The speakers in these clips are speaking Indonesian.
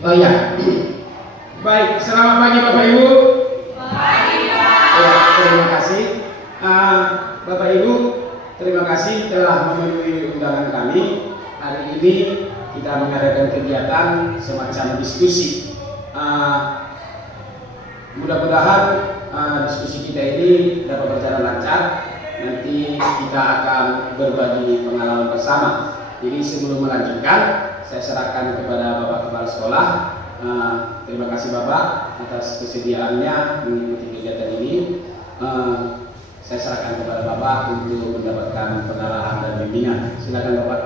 Oh ya, baik. Selamat pagi Bapak Ibu. Pagi Pak. Ya, terima kasih. Bapak Ibu, terima kasih telah memenuhi undangan kami. Hari ini kita mengadakan kegiatan semacam diskusi. Mudah-mudahan diskusi kita ini dapat berjalan lancar. Nanti kita akan berbagi pengalaman bersama. Jadi sebelum melanjutkan, saya serahkan kepada Bapak Kepala Sekolah. Terima kasih Bapak atas kesediaannya mengikuti kegiatan ini. Saya serahkan kepada Bapak untuk mendapatkan pengarahan dan bimbingan. Silakan Bapak.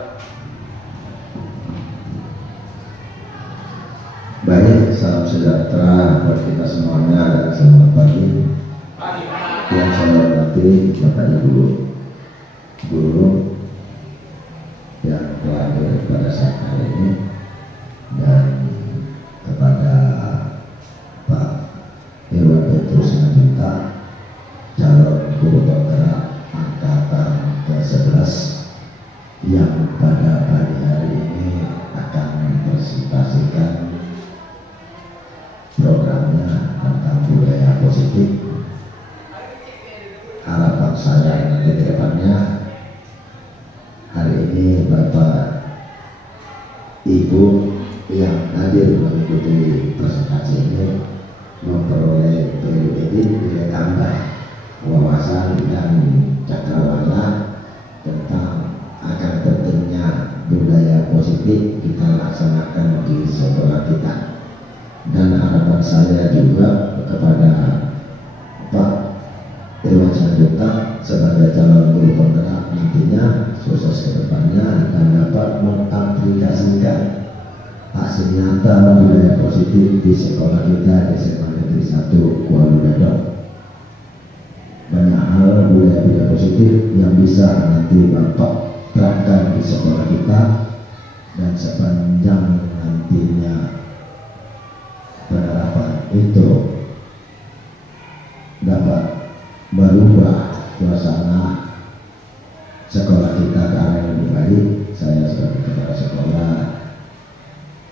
Baik, salam sejahtera buat kita semuanya dan selamat pagi. Yang saya hormati Bapak Ibu guru yang telah hadir pada saat hari ini, dan kepada Pak Irwan Petrus Simanjuntak, calon guru penggerak angkatan ke-11 yang pada pagi hari ini akan mempresentasikan programnya tentang budaya positif. Harapan saya nanti ke depannya, hari ini Bapak Ibu yang hadir mengikuti presentasi ini memperoleh nilai tambah wawasan dan cakrawala tentang akan pentingnya budaya positif kita laksanakan di sekolah kita. Dan harapan saya juga kepada Pak Irwan Simanjuntak sebagai calon guru penggerak nantinya sukses ke depannya dan dapat mengaplikasikan hasil nyata budaya positif di sekolah kita di SMA Negeri 1 Kuala Gadong. Banyak hal budaya positif yang bisa nanti Bapak terapkan di sekolah kita, dan sepanjang nantinya penerapan itu dapat merubah suasana sekolah kita ke arah yang lebih baik. Saya sebagai kepala sekolah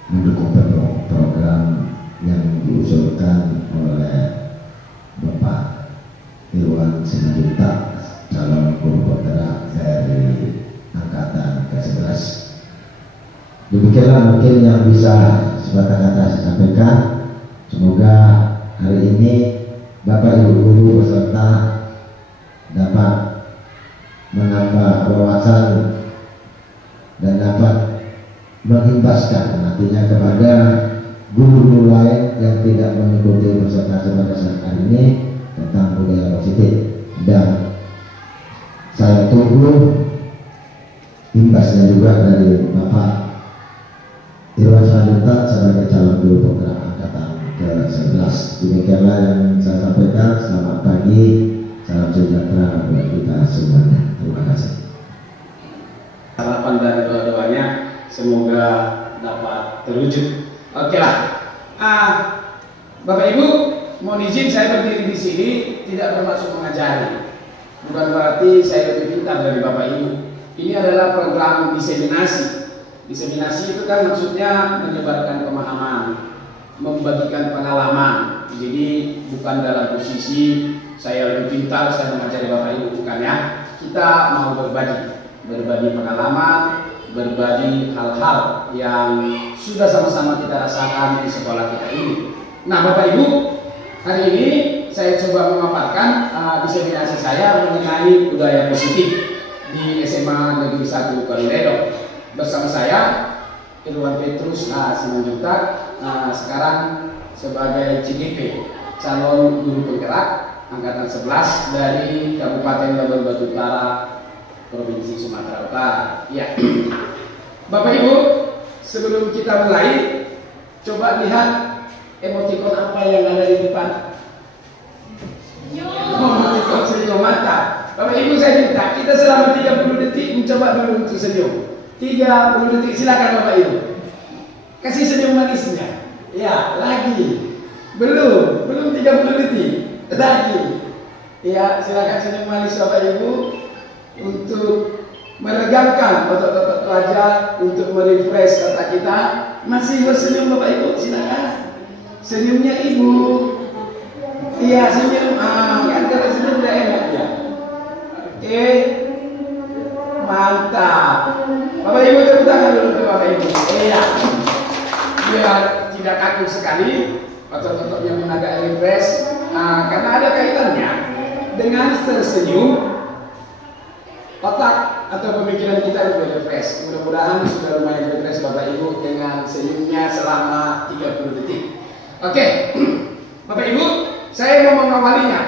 mendukung penuh program yang diusulkan oleh Bapak Irwan Simanjuntak, calon guru penggerak dari angkatan ke-11. Demikianlah mungkin yang bisa sebatas kata saya sampaikan. Semoga hari ini Bapak Ibu guru beserta dapat menambah wawasan dan dapat mengimbaskan nantinya kepada guru-guru lain yang tidak mengikuti presentasi pada saat hari ini tentang budaya positif. Dan saya tunggu imbasnya juga dari Bapak Irwan Simanjuntak sebagai calon guru penggerak angkatan ke-11. Demikianlah yang saya sampaikan. Selamat pagi, salam sejahtera buat kita semuanya. Terima kasih. Harapan dan doa-doanya semoga dapat terwujud. Oke lah. Bapak Ibu, mohon izin saya berdiri di sini tidak bermaksud mengajari. Bukan berarti saya lebih pintar dari Bapak Ibu. Ini adalah program diseminasi. Diseminasi itu kan maksudnya menyebarkan pemahaman, membagikan pengalaman. Jadi bukan dalam posisi saya lebih pintar, saya mengajari Bapak Ibu, bukan ya. Kita mau berbagi pengalaman, berbagi hal-hal yang sudah sama-sama kita rasakan di sekolah kita ini. Nah Bapak Ibu, hari ini saya coba memaparkan diseminasi saya mengenai budaya positif di SMA Negeri 1 Kuala Gadong. Bersama saya Irwan Petrus Simanjuntak, sekarang sebagai CGP, calon guru penggerak angkatan 11 dari Kabupaten Labuan Batu Utara, Provinsi Sumatera Utara. Ya, Bapak Ibu, sebelum kita mulai, coba lihat emotikon apa yang ada di depan. Emotikon senyum mata. Bapak Ibu, saya minta kita selama 30 detik mencoba dulu untuk senyum. 30 detik, silakan Bapak Ibu. Kasih senyum manisnya. Ya, lagi. Belum 30 detik. Lagi. Ya, silakan senyum manis Bapak Ibu untuk meregangkan otot-otot wajah untuk merefresh otak kita. Masih bersenyum Bapak Ibu? Silakan. Senyumnya Ibu. Iya, senyum. Kan kalau senyum udah enak ya. Oke. Mantap. Bapak Ibu tepuk tangan dulu untuk Bapak Ibu. Iya. Biar tidak kaku sekali, otot-ototnya pun agak refresh. Karena ada kaitannya dengan tersenyum, otak atau pemikiran kita lebih refresh. Mudah-mudahan sudah lumayan refresh Bapak Ibu dengan senyumnya selama 30 detik. Oke, Bapak Ibu, saya mau mengawalinya.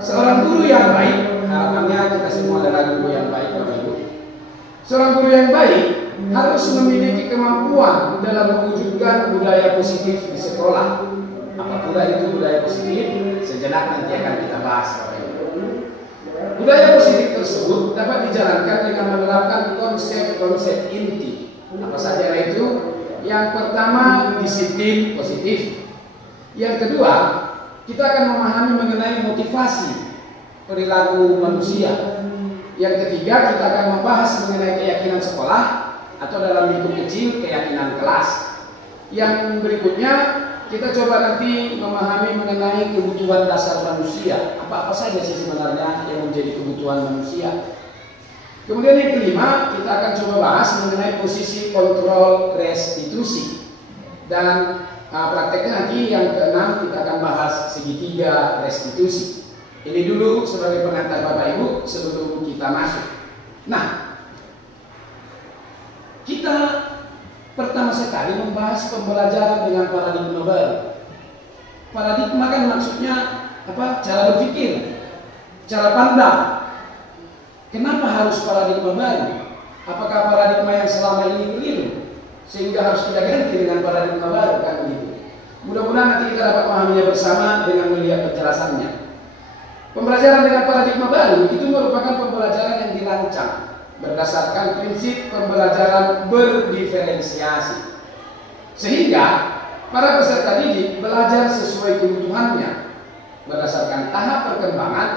Seorang guru yang baik, harapannya kita semua adalah guru yang baik Bapak Ibu. Seorang guru yang baik harus memiliki kemampuan dalam mewujudkan budaya positif di sekolah. Apa pula itu budaya positif? Sejenak nanti akan kita bahas Bapak Ibu. Budaya positif tersebut dapat dijalankan dengan menerapkan konsep-konsep inti. Apa saja itu? Yang pertama, disiplin positif. Yang kedua, kita akan memahami mengenai motivasi perilaku manusia. Yang ketiga, kita akan membahas mengenai keyakinan sekolah atau dalam lingkup kecil keyakinan kelas. Yang berikutnya, kita coba nanti memahami mengenai kebutuhan dasar manusia. Apa-apa saja sih sebenarnya yang menjadi kebutuhan manusia. Kemudian yang kelima, kita akan coba bahas mengenai posisi kontrol restitusi. Dan prakteknya nanti yang keenam kita akan bahas segitiga restitusi. Ini dulu sebagai pengantar Bapak Ibu sebelum kita masuk. Nah, kita pertama sekali membahas pembelajaran dengan paradigma baru. Paradigma kan maksudnya apa? Cara berpikir, cara pandang. Kenapa harus paradigma baru? Apakah paradigma yang selama ini keliru sehingga harus kita ganti dengan paradigma baru kan begitu? Mudah-mudahan nanti kita dapat memahaminya bersama dengan melihat penjelasannya. Pembelajaran dengan paradigma baru itu merupakan pembelajaran yang dirancang berdasarkan prinsip pembelajaran berdiferensiasi, sehingga para peserta didik belajar sesuai kebutuhannya berdasarkan tahap perkembangan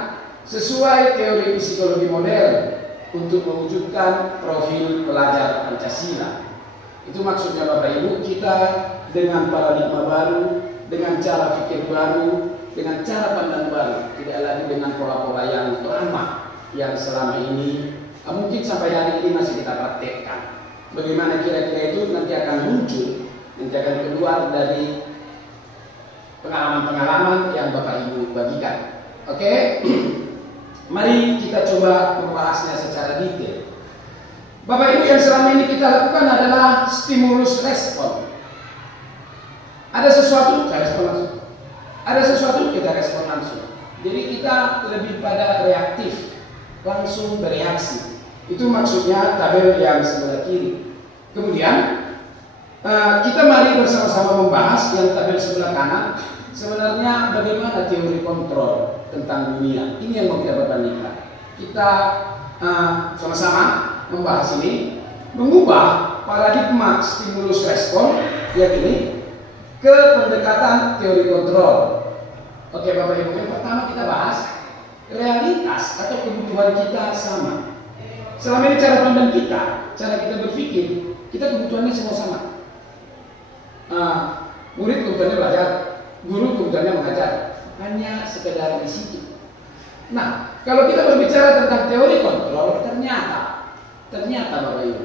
sesuai teori psikologi modern untuk mewujudkan profil pelajar Pancasila. Itu maksudnya Bapak Ibu, kita dengan paradigma baru, dengan cara pikir baru, dengan cara pandang baru, tidak lagi dengan pola-pola yang lama yang selama ini mungkin sampai hari ini masih kita praktekkan. Bagaimana kira-kira itu nanti akan muncul, nanti akan keluar dari pengalaman-pengalaman yang Bapak Ibu bagikan. Oke, mari kita coba membahasnya secara detail. Bapak Ibu, yang selama ini kita lakukan adalah stimulus respon. Ada sesuatu, kita respon langsung. Ada sesuatu, kita respon langsung. Jadi kita lebih pada reaktif, langsung bereaksi. Itu maksudnya tabel yang sebelah kiri. Kemudian kita mari bersama-sama membahas yang tabel sebelah kanan. Sebenarnya bagaimana teori kontrol tentang dunia. Ini yang mau kita perbandingkan. Kita sama-sama membahas ini, mengubah paradigma stimulus respon yang ini ke pendekatan teori kontrol. Oke Bapak Ibu, yang pertama kita bahas realitas atau kebutuhan kita sama. Selama ini cara pandang kita, cara kita berpikir, kita kebutuhannya semua sama. Murid kebutuhannya belajar, guru kebutuhannya mengajar, hanya sekedar di situ. Nah, kalau kita berbicara tentang teori kontrol, ternyata Bapak Ibu,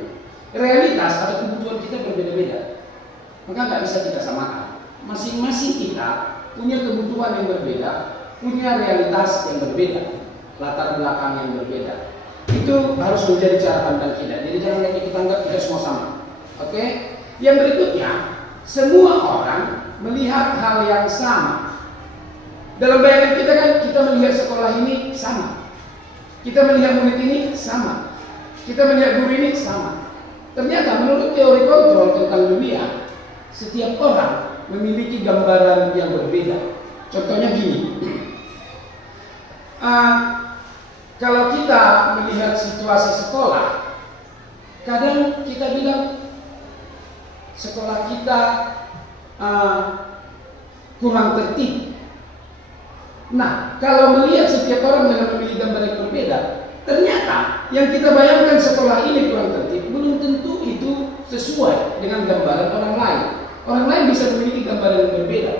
realitas atau kebutuhan kita berbeda-beda. Maka nggak bisa kita samakan. Masing-masing kita punya kebutuhan yang berbeda, punya realitas yang berbeda, latar belakang yang berbeda. Itu harus menjadi cara pandang kita. Jadi jangan lagi kita anggap kita semua sama. Oke? Yang berikutnya, semua orang melihat hal yang sama. Dalam bayangan kita kan, kita melihat sekolah ini sama. Kita melihat murid ini sama. Kita melihat guru ini sama. Ternyata menurut teori kontrol tentang dunia, setiap orang memiliki gambaran yang berbeda. Contohnya gini. Kalau kita melihat situasi sekolah, kadang kita bilang sekolah kita kurang tertib. Nah, kalau melihat setiap orang dengan memiliki gambar yang berbeda, Ternyata yang kita bayangkan sekolah ini kurang tertib belum tentu itu sesuai dengan gambaran orang lain. Orang lain bisa memiliki gambaran yang berbeda.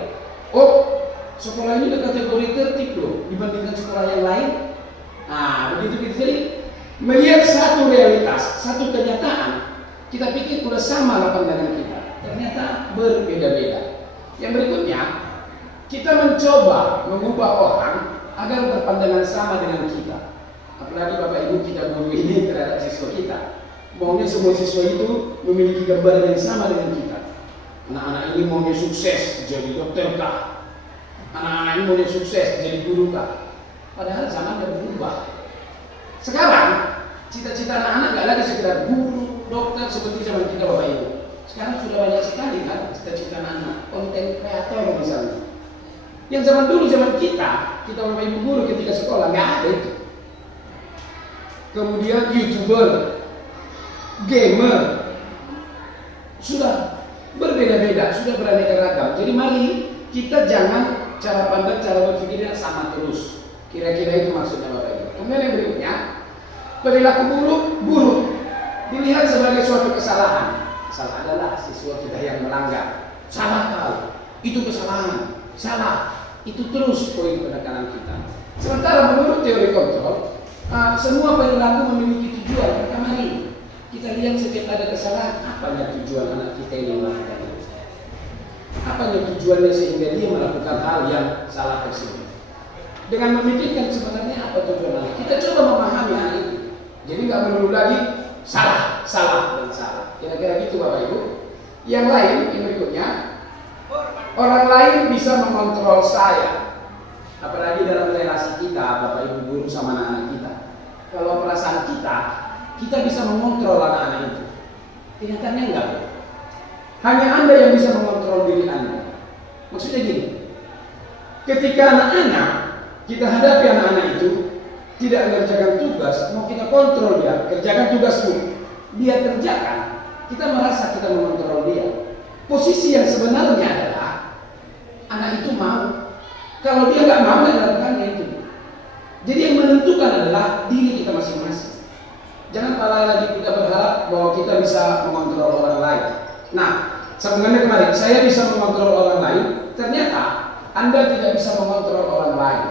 Oh, sekolah ini udah kategori tertib loh dibandingkan sekolah yang lain. Nah, begitu. Jadi melihat satu realitas, satu kenyataan, kita pikir udah sama lah pandangan kita. Ternyata berbeda-beda. Yang berikutnya, kita mencoba mengubah orang agar berpandangan sama dengan kita. Apalagi Bapak Ibu kita guru ini terhadap siswa kita. Maunya semua siswa itu memiliki gambaran yang sama dengan kita. Anak-anak ini maunya sukses jadi dokter kah? Anak-anak ini maunya sukses jadi guru kah? Padahal zaman sudah berubah. Sekarang cita-cita anak-anak gak lagi sekedar guru, dokter seperti zaman kita Bapak Ibu. Sekarang sudah banyak sekali kan cita-cita anak-anak, konten kreator misalnya. Yang zaman dulu, zaman kita Bapak Ibu guru ketika sekolah nggak ada itu. Kemudian YouTuber, gamer, sudah berbeda-beda, sudah beraneka ragam. Jadi mari kita jangan cara pandang, cara berpikirnya sama terus. Kira-kira itu maksudnya Bapak Ibu. Kemudian yang berikutnya, perilaku buruk dilihat sebagai suatu kesalahan. Salah adalah siswa kita yang melanggar. Salah kau, itu kesalahan. Salah, itu terus poin penekanan kita. Sementara menurut teori kontrol, semua perilaku memiliki tujuan. Pertama ini, kita lihat setiap ada kesalahan, apanya tujuan anak kita ini melakukan itu? Apanya tujuannya sehingga dia melakukan hal yang salah tersebut? Dengan memikirkan sebenarnya apa tujuan anak, kita coba memahami hal itu. Jadi nggak melulu lagi salah, dan salah. Kira-kira gitu Bapak Ibu. Yang lain, yang berikutnya, orang lain bisa mengontrol saya. Apalagi dalam relasi kita, Bapak Ibu guru sama anak-anak kita. Kalau perasaan kita bisa mengontrol anak-anak itu. Kenyataannya enggak. Hanya Anda yang bisa mengontrol diri Anda. Maksudnya gini, ketika anak-anak, kita hadapi anak-anak itu tidak mengerjakan tugas, mau kita kontrol dia, kerjakan tugasmu, dia kerjakan, kita merasa kita mengontrol dia. Posisi yang sebenarnya adalah anak itu mau. Kalau dia nggak mau, nggak lakukannya itu. Jadi yang menentukan adalah diri kita masing-masing. Jangan lagi kita berharap bahwa kita bisa mengontrol orang lain. Nah, sebenarnya kemarin saya bisa mengontrol orang lain, ternyata Anda tidak bisa mengontrol orang lain.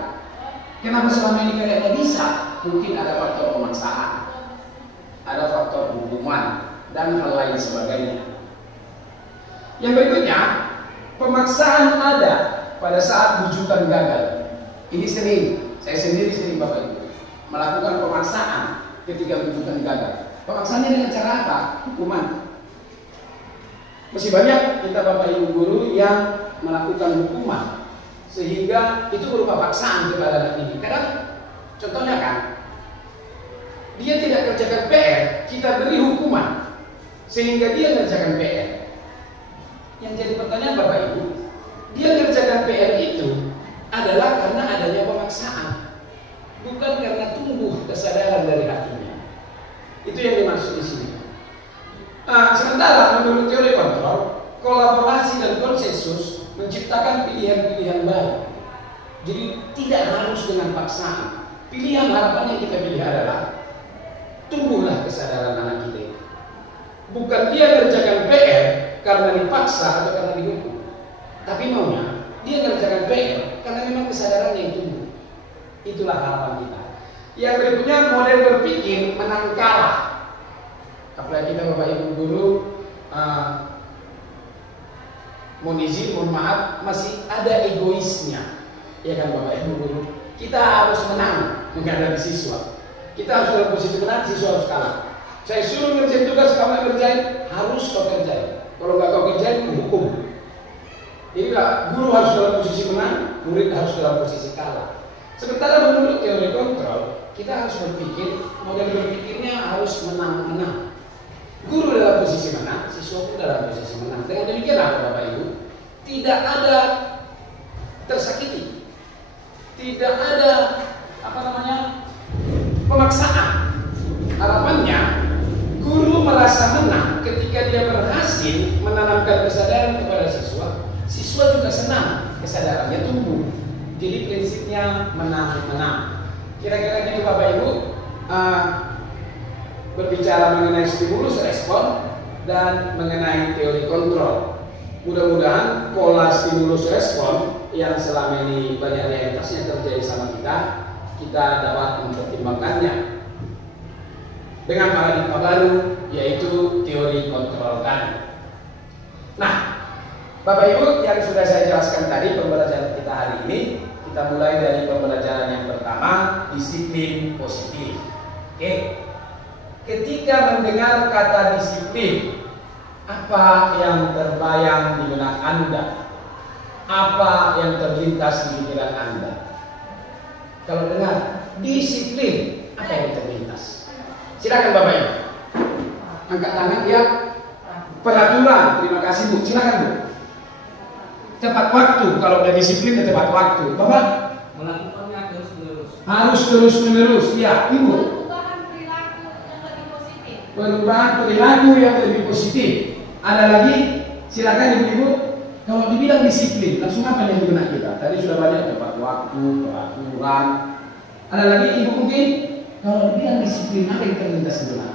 Kenapa selama ini kayaknya bisa? Mungkin ada faktor pemaksaan, ada faktor hubungan, dan hal lain sebagainya. Yang berikutnya, pemaksaan ada pada saat rujukan gagal. Ini sering, saya sendiri sering Bapak Ibu melakukan pemaksaan ketika rujukan gagal. Pemaksaannya dengan cara apa? Hukuman. Masih banyak kita Bapak Ibu guru yang melakukan hukuman sehingga itu berupa paksaan kepada anak didik. Kadang contohnya kan, dia tidak kerjakan PR, kita beri hukuman sehingga dia kerjakan PR. Yang jadi pertanyaan Bapak Ibu, dia kerjakan PR itu adalah karena adanya pemaksaan, bukan karena tumbuh kesadaran dari hatinya. Itu yang dimaksud di sini. Sementara menurut teori kontrol, kolaborasi dan konsensus menciptakan pilihan-pilihan baru. Jadi tidak harus dengan paksaan. Pilihan harapan yang kita pilih adalah tumbuhlah kesadaran anak kita itu. Bukan dia kerjakan PR karena dipaksa atau karena dihukum, tapi maunya dia kerjakan PR karena memang kesadarannya yang tumbuh. Itulah harapan kita. Yang berikutnya, model berpikir menang kalah. Apalagi kita Bapak Ibu guru, mohon izin, mohon maaf, masih ada egoisnya. Ya kan Bapak Ibu guru, kita harus menang menghadapi siswa. Kita harus dalam posisi menang, siswa harus kalah. Saya suruh ngerjain tugas, kamu yang kerjain, harus kau kerjain. Kalau nggak kau kerjain, hukum. Jadi guru harus dalam posisi menang, murid harus dalam posisi kalah. Sementara menurut teori kontrol, kita harus berpikir, model berpikirnya harus menang-menang. Guru dalam posisi menang, siswa pun dalam posisi menang. Dengan demikian apa Bapak Ibu? Tidak ada tersakiti, tidak ada pemaksaan. Harapannya guru merasa menang ketika dia berhasil menanamkan kesadaran kepada siswa. Siswa juga senang, kesadarannya tumbuh. Jadi prinsipnya menang-menang. Kira-kira gitu Bapak Ibu. berbicara mengenai stimulus respon dan mengenai teori kontrol. Mudah-mudahan pola stimulus respon yang selama ini banyak realitasnya terjadi sama kita dapat mempertimbangkannya dengan paradigma baru, yaitu teori kontrol tadi. Nah, Bapak Ibu, yang sudah saya jelaskan tadi pembelajaran kita hari ini, kita mulai dari pembelajaran yang pertama, disiplin positif. Oke. Ketika mendengar kata disiplin, apa yang terbayang di benak Anda? Apa yang terlintas di pikiran Anda? Kalau dengar disiplin, apa yang terlintas? Silakan Bapak Ibu. Angkat tangan ya. Peraturan, terima kasih Bu. Silakan Bu. Tepat waktu, kalau udah disiplin tepat waktu. Bapak? Melakukannya terus-menerus. Harus terus-menerus. Ya, Ibu. Perubahan perilaku yang lebih positif. Ada lagi? Silakan Ibu-ibu. Kalau dibilang disiplin, langsung apa yang di benak kita? Tadi sudah banyak tepat waktu, peraturan. Ada lagi Ibu mungkin? Kalau dibilang disiplin, apa yang terlintas di benak?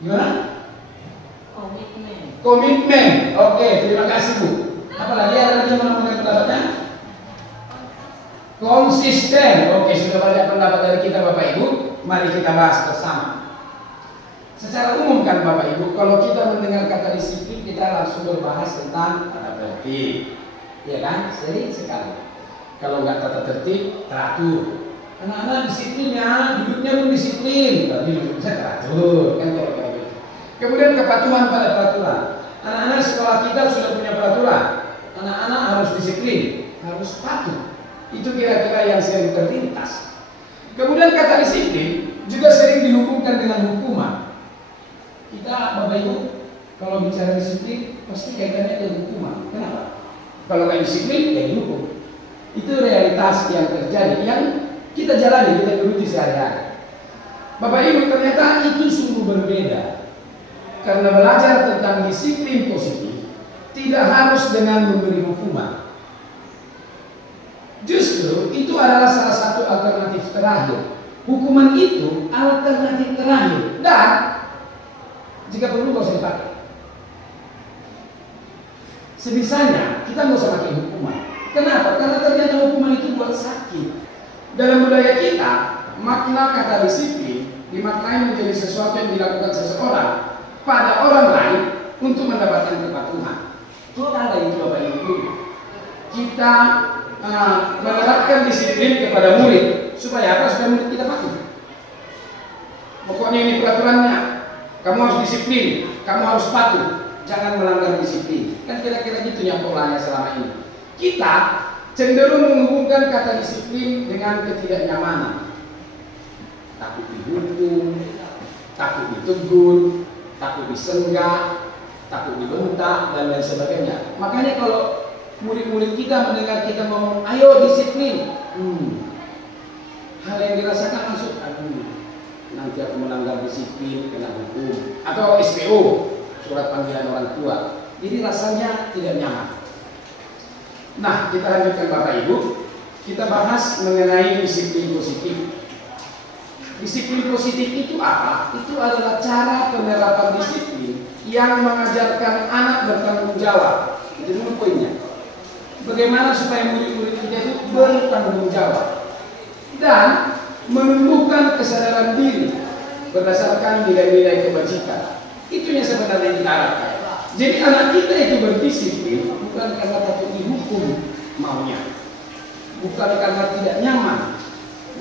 Gimana? Komitmen. Oke, terima kasih Bu. Apalagi ada lagi yang mengenai pendapatnya? Konsisten. Oke, sudah banyak pendapat dari kita Bapak Ibu. Mari kita bahas bersama. Secara umum kan Bapak Ibu, kalau kita mendengar kata disiplin, kita langsung berbahas tentang tata tertib, ya kan? Sering sekali. Kalau nggak tata tertib, teratur. Anak-anak disiplinnya, duduknya pun disiplin, tapi bisa teratur, kan kira-kira gitu. Kemudian kepatuhan pada peraturan. Anak-anak sekolah kita sudah punya peraturan. Anak-anak harus disiplin, harus patuh. Itu kira-kira yang sering terlintas. Kemudian kata disiplin juga sering dihubungkan dengan hukuman. Kita Bapak Ibu, kalau bicara disiplin pasti kaitannya dengan hukuman. Kenapa? Kalau nggak disiplin, ya dihukum. Itu realitas yang terjadi, yang kita jalani, kita geluti sehari-hari. Bapak Ibu, ternyata itu sungguh berbeda. Karena belajar tentang disiplin positif tidak harus dengan memberi hukuman. Justru itu adalah salah satu alternatif terakhir. Hukuman itu alternatif terakhir, dan jika perlu nggak usah dipakai. Sebisanya kita nggak usah pakai hukuman. Kenapa? Karena ternyata hukuman itu buat sakit. Dalam budaya kita, makna kata disiplin dimaknai menjadi sesuatu yang dilakukan seseorang pada orang lain untuk mendapatkan kepatuhan. Total itu Bapak Ibu. Kita menerapkan disiplin kepada murid supaya apa? Supaya murid kita patuh. Pokoknya ini peraturannya. Kamu harus disiplin, kamu harus patuh, jangan melanggar disiplin. Kan kira-kira gitu yang polanya selama ini. Kita cenderung menghubungkan kata disiplin dengan ketidaknyamanan. Takut dihukum, takut ditegur, takut disenggah, takut dibentak, dan lain sebagainya. Makanya kalau murid-murid kita mendengar kita ngomong, ayo disiplin, hal yang dirasakan langsung, nanti aku melanggar disiplin, kena hukum, atau SPO, surat panggilan orang tua. Jadi rasanya tidak nyaman. Nah, kita lanjutkan Bapak Ibu. Kita bahas mengenai disiplin positif. Disiplin positif itu apa? Itu adalah cara penerapan disiplin yang mengajarkan anak bertanggung jawab. Itu dulu poinnya. Bagaimana supaya murid-murid kita itu bertanggung jawab dan menumbuhkan kesadaran diri berdasarkan nilai-nilai kebajikan. Itu yang sebenarnya kita harapkan. Jadi anak kita itu berdisiplin bukan karena takut dihukum maunya, bukan karena tidak nyaman,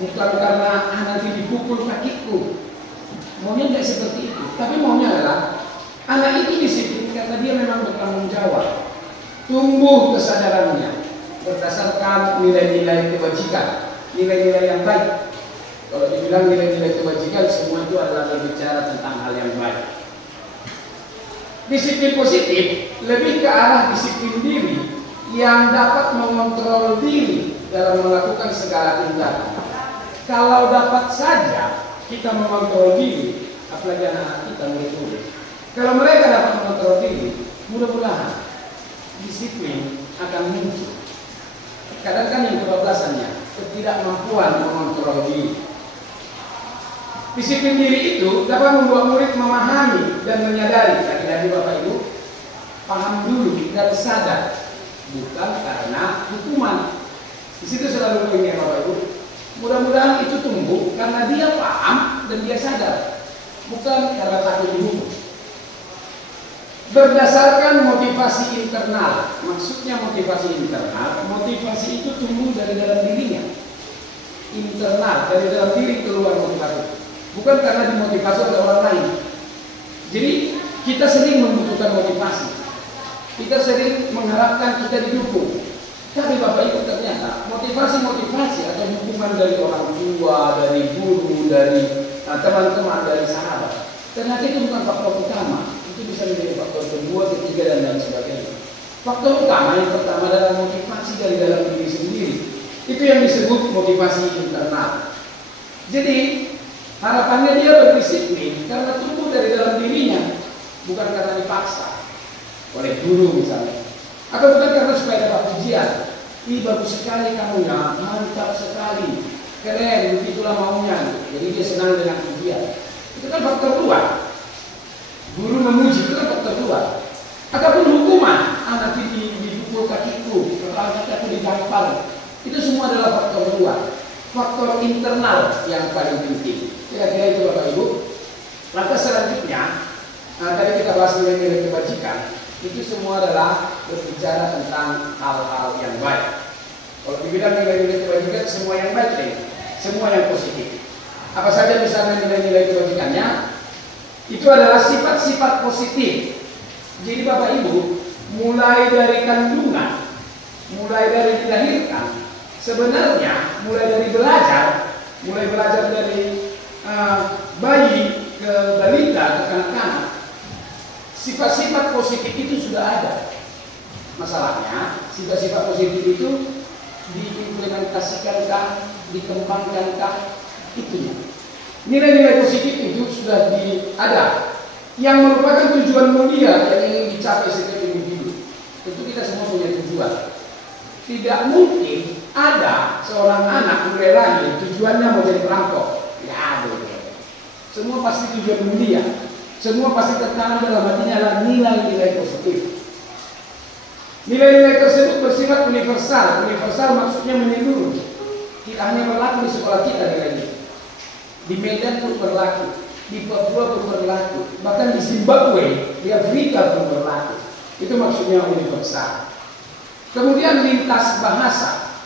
bukan karena nanti dipukul kakiku. Maunya tidak seperti itu, tapi maunya adalah anak itu disiplin karena dia memang bertanggung jawab. Tumbuh kesadarannya berdasarkan nilai-nilai kebajikan, nilai-nilai yang baik. Kalau dibilang nilai-nilai kebajikan, semua itu adalah berbicara tentang hal yang baik. Disiplin positif lebih ke arah disiplin diri yang dapat mengontrol diri dalam melakukan segala tindakan. Kalau dapat saja kita mengontrol diri, apalagi anak-anak kita murid-murid. Kalau mereka dapat mengontrol diri, mudah-mudahan disiplin akan muncul. Kadang kan yang kebablasannya ketidakmampuan mengontrol diri. Disiplin diri itu dapat membuat murid memahami dan menyadari. Tadi Bapak Ibu, paham dulu dan sadar, bukan karena hukuman. Di situ selalu ingat Bapak Ibu. Mudah-mudahan itu tumbuh karena dia paham dan dia sadar, bukan karena takut dihukum. Berdasarkan motivasi internal, maksudnya motivasi internal, motivasi itu tumbuh dari dalam dirinya, internal, dari dalam diri keluar motivasi. Bukan karena dimotivasi oleh orang lain. Jadi kita sering membutuhkan motivasi. Kita sering mengharapkan kita didukung. Tapi Bapak Ibu ternyata motivasi-motivasi atau dukungan dari orang tua, dari guru, dari teman-teman, dari sahabat, ternyata itu bukan faktor utama. Itu bisa menjadi faktor kedua, ketiga, dan lain sebagainya. Faktor utama yang pertama adalah motivasi dari dalam diri sendiri. Itu yang disebut motivasi internal. Jadi harapannya dia berdisiplin karena tumbuh dari dalam dirinya, bukan karena dipaksa oleh guru misalnya, atau bukan karena supaya dapat pujian. Ih, bagus sekali kamu ya, mantap sekali, keren, begitulah maunya. Jadi dia senang dengan pujian. Itu kan faktor luar. Guru memuji itu kan faktor luar. Ataupun hukuman, nanti dipukul kakiku, kepala kakiku digampar. Itu semua adalah faktor luar. Faktor internal yang paling penting. Kira-kira itu Bapak Ibu. Lantas selanjutnya, tadi kita bahas nilai-nilai kebajikan. Itu semua adalah berbicara tentang hal-hal yang baik. Kalau dibilang nilai-nilai kebajikan, semua yang baik deh, semua yang positif. Apa saja misalnya nilai-nilai kebajikannya? Itu adalah sifat-sifat positif. Jadi Bapak Ibu, mulai dari kandungan, mulai dari dilahirkan, sebenarnya mulai dari belajar dari bayi ke balita ke kanak-kanak, sifat-sifat positif itu sudah ada. Masalahnya, sifat-sifat positif itu diimplementasikankah, dikembangkankah, itunya. Nilai-nilai positif itu sudah ada, yang merupakan tujuan mulia yang ingin dicapai setiap individu. Tentu kita semua punya tujuan. Tidak mungkin ada seorang anak mulai lahir tujuannya mau jadi perampok. Tidak ada. Semua pasti tujuan mulia. Semua pasti tertanam dalam hatinya adalah nilai-nilai positif. Nilai-nilai tersebut bersifat universal. Universal maksudnya menyeluruh. Tidak hanya berlaku di sekolah kita nilainya. Di Medan pun berlaku, di Papua pun berlaku, bahkan di Zimbabwe, di Afrika pun berlaku. Itu maksudnya universal. Kemudian lintas bahasa.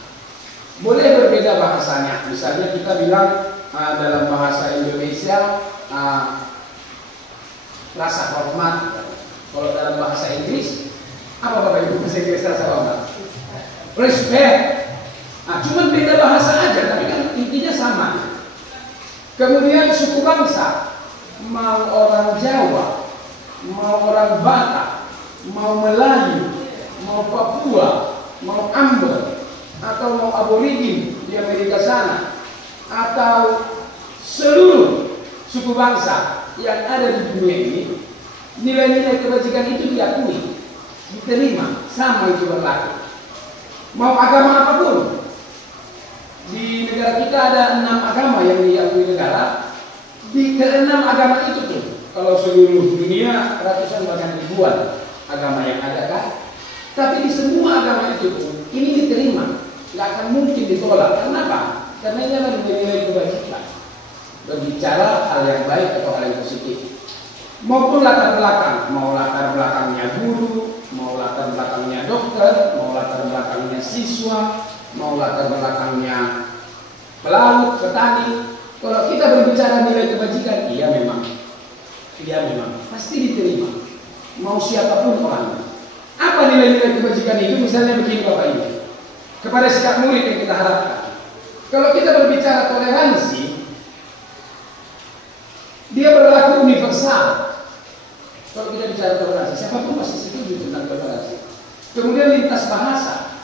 Boleh berbeda bahasanya. Misalnya kita bilang dalam bahasa Indonesia rasa hormat. Kalau dalam bahasa Inggris, apa Bapak Ibu bahasa Inggris rasa hormat? Respect. Cuma beda bahasa aja, tapi kan intinya sama. Kemudian suku bangsa, mau orang Jawa, mau orang Batak, mau Melayu, mau Papua, mau Ambon, atau mau aborigin di Amerika sana, atau seluruh suku bangsa yang ada di dunia ini, nilai-nilai kebajikan itu diakui, diterima, sama itu berlaku. Mau agama apapun. Di negara kita ada 6 agama yang diakui negara. Di ke-6 agama itu tuh, kalau seluruh dunia ratusan bahkan ribuan agama yang ada kan. Tapi di semua agama itu tuh, ini diterima, nggak akan mungkin ditolak. Kenapa? Karena ini adalah nilai kebajikan. Berbicara hal yang baik atau hal yang positif. Maupun latar belakang, mau latar belakangnya guru, mau latar belakangnya dokter, mau latar belakangnya siswa, mau latar belakangnya pelaut, petani. Kalau kita berbicara nilai kebajikan, iya memang pasti diterima. Mau siapapun orangnya. Apa nilai-nilai kebajikan itu? Misalnya begini Bapak Ibu, kepada sikap murid yang kita harapkan. Kalau kita berbicara toleransi, dia berlaku universal. Kalau kita bicara toleransi, siapapun pasti setuju tentang toleransi. Kemudian lintas bahasa.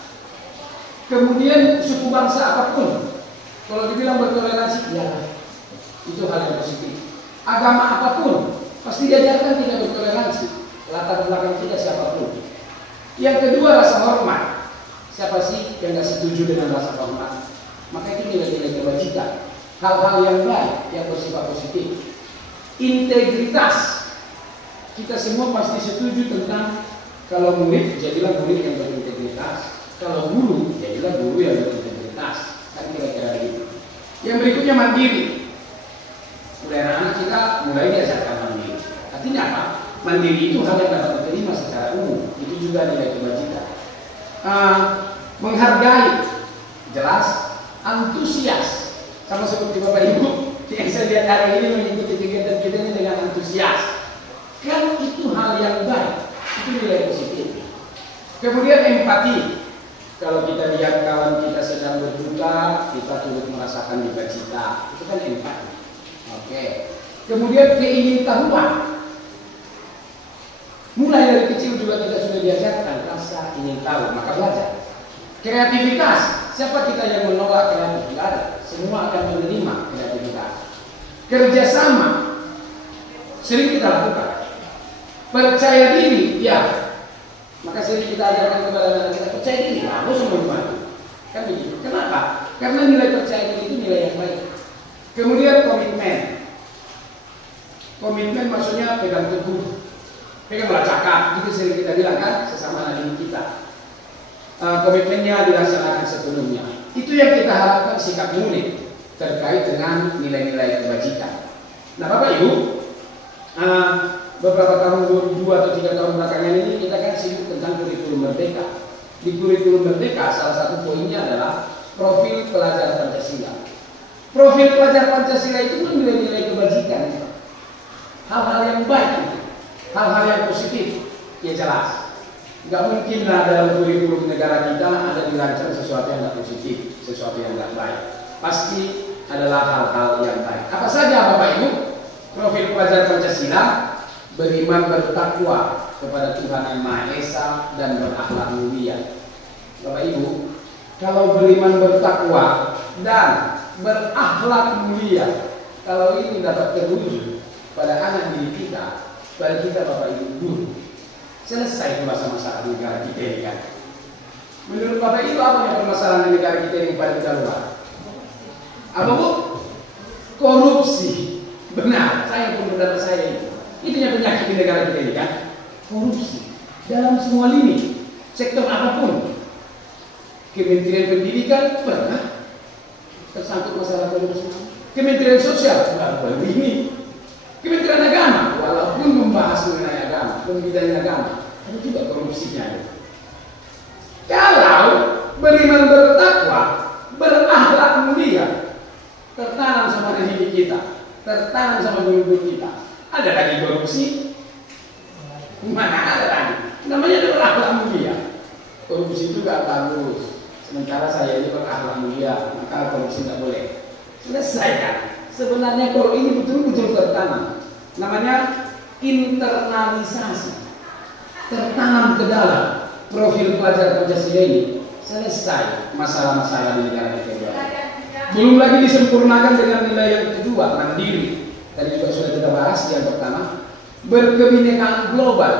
Kemudian suku bangsa apapun, kalau dibilang bertoleransi, ya itu hal yang positif. Agama apapun, pasti diajarkan tidak bertoleransi. Latar belakang kita siapapun. Yang kedua, rasa hormat. Siapa sih yang nggak setuju dengan rasa hormat? Maka itu nilai-nilai kebajikan. hal-hal yang baik, yang bersifat positif. Integritas, kita semua pasti setuju tentang kalau murid jadilah murid yang berintegritas, kalau guru jadilah guru yang berintegritas, kan kira-kira gitu. Yang berikutnya mandiri. Mulai anak-anak kita mulai diajarkan mandiri. Artinya apa? Mandiri itu hal yang dapat diterima secara umum. Itu juga nilai kebajikan. Menghargai, jelas. Antusias, sama seperti Bapak Ibu yang saya lihat hari ini mengikuti kegiatan kita ini dengan antusias. Kan itu hal yang baik, itu nilai positif. Kemudian empati. Kalau kita lihat kawan kita sedang berduka, kita turut merasakan duka cita. Itu kan empati. Oke. Kemudian keingintahuan. Mulai dari kecil juga kita sudah diajarkan rasa ingin tahu, maka belajar. Kreativitas. Siapa kita yang menolak kreatif? Tidak ada. Semua akan menerima kreativitas. Kerjasama. Sering kita lakukan. Percaya diri, ya. Maka sering kita ajarkan kepada anak kita percaya diri, harus membantu. Kan begitu. Kenapa? Karena nilai percaya diri itu nilai yang baik. Kemudian komitmen. Komitmen maksudnya pegang teguh, peganglah cakap. Itu sering kita bilang kan sesama anak kita. Komitmennya dilaksanakan sepenuhnya. Itu yang kita harapkan sikap murid terkait dengan nilai-nilai kebajikan. Nah, Bapak Ibu, beberapa tahun 2 atau 3 tahun belakangan ini kita kan sibuk tentang kurikulum merdeka. Di kurikulum merdeka salah satu poinnya adalah profil pelajar Pancasila. Profil pelajar Pancasila itu pun nilai-nilai kebajikan, hal-hal yang baik, hal-hal yang positif, ya jelas. Nggak mungkin lah dalam kurikulum negara kita ada dirancang sesuatu yang nggak positif, sesuatu yang nggak baik. Pasti adalah hal-hal yang baik. Apa saja Bapak Ibu? Profil pelajar Pancasila: beriman bertakwa kepada Tuhan Yang Maha Esa dan berakhlak mulia. Bapak Ibu, kalau beriman bertakwa dan berakhlak mulia, kalau ini dapat terwujud pada anak didik kita, pada kita Bapak Ibu guru, selesai masalah negara kita ini kan. Menurut Bapak Ibu apa yang permasalahan negara kita yang paling darurat? Apa Bu? Korupsi. Benar, saya pun pendapat saya itu. Itu yang penyakit di negara kita ini kan. Korupsi dalam semua lini, sektor apapun. Kementerian Pendidikan pernah tersangkut masalah korupsi. Kementerian Sosial berapa ini. Kementerian Agama walaupun membahas mengenai agama, pembidaan agama, ada juga korupsinya. Kalau beriman bertakwa, berakhlak mulia, tertanam sama didik kita, tertanam sama guru-guru kita, ada lagi korupsi? Mana ada lagi? Namanya berakhlak mulia. Korupsi itu gak bagus. Sementara saya ini berakhlak mulia, maka korupsi tidak boleh. Selesai kan? Sebenarnya kalau ini betul-betul tertanam, namanya internalisasi, tertanam ke dalam profil pelajar Pancasila ini. Selesai masalah-masalah di negara kita. Belum lagi disempurnakan dengan nilai yang kedua, mandiri. Tadi juga sudah kita bahas yang pertama, berkebinekaan global.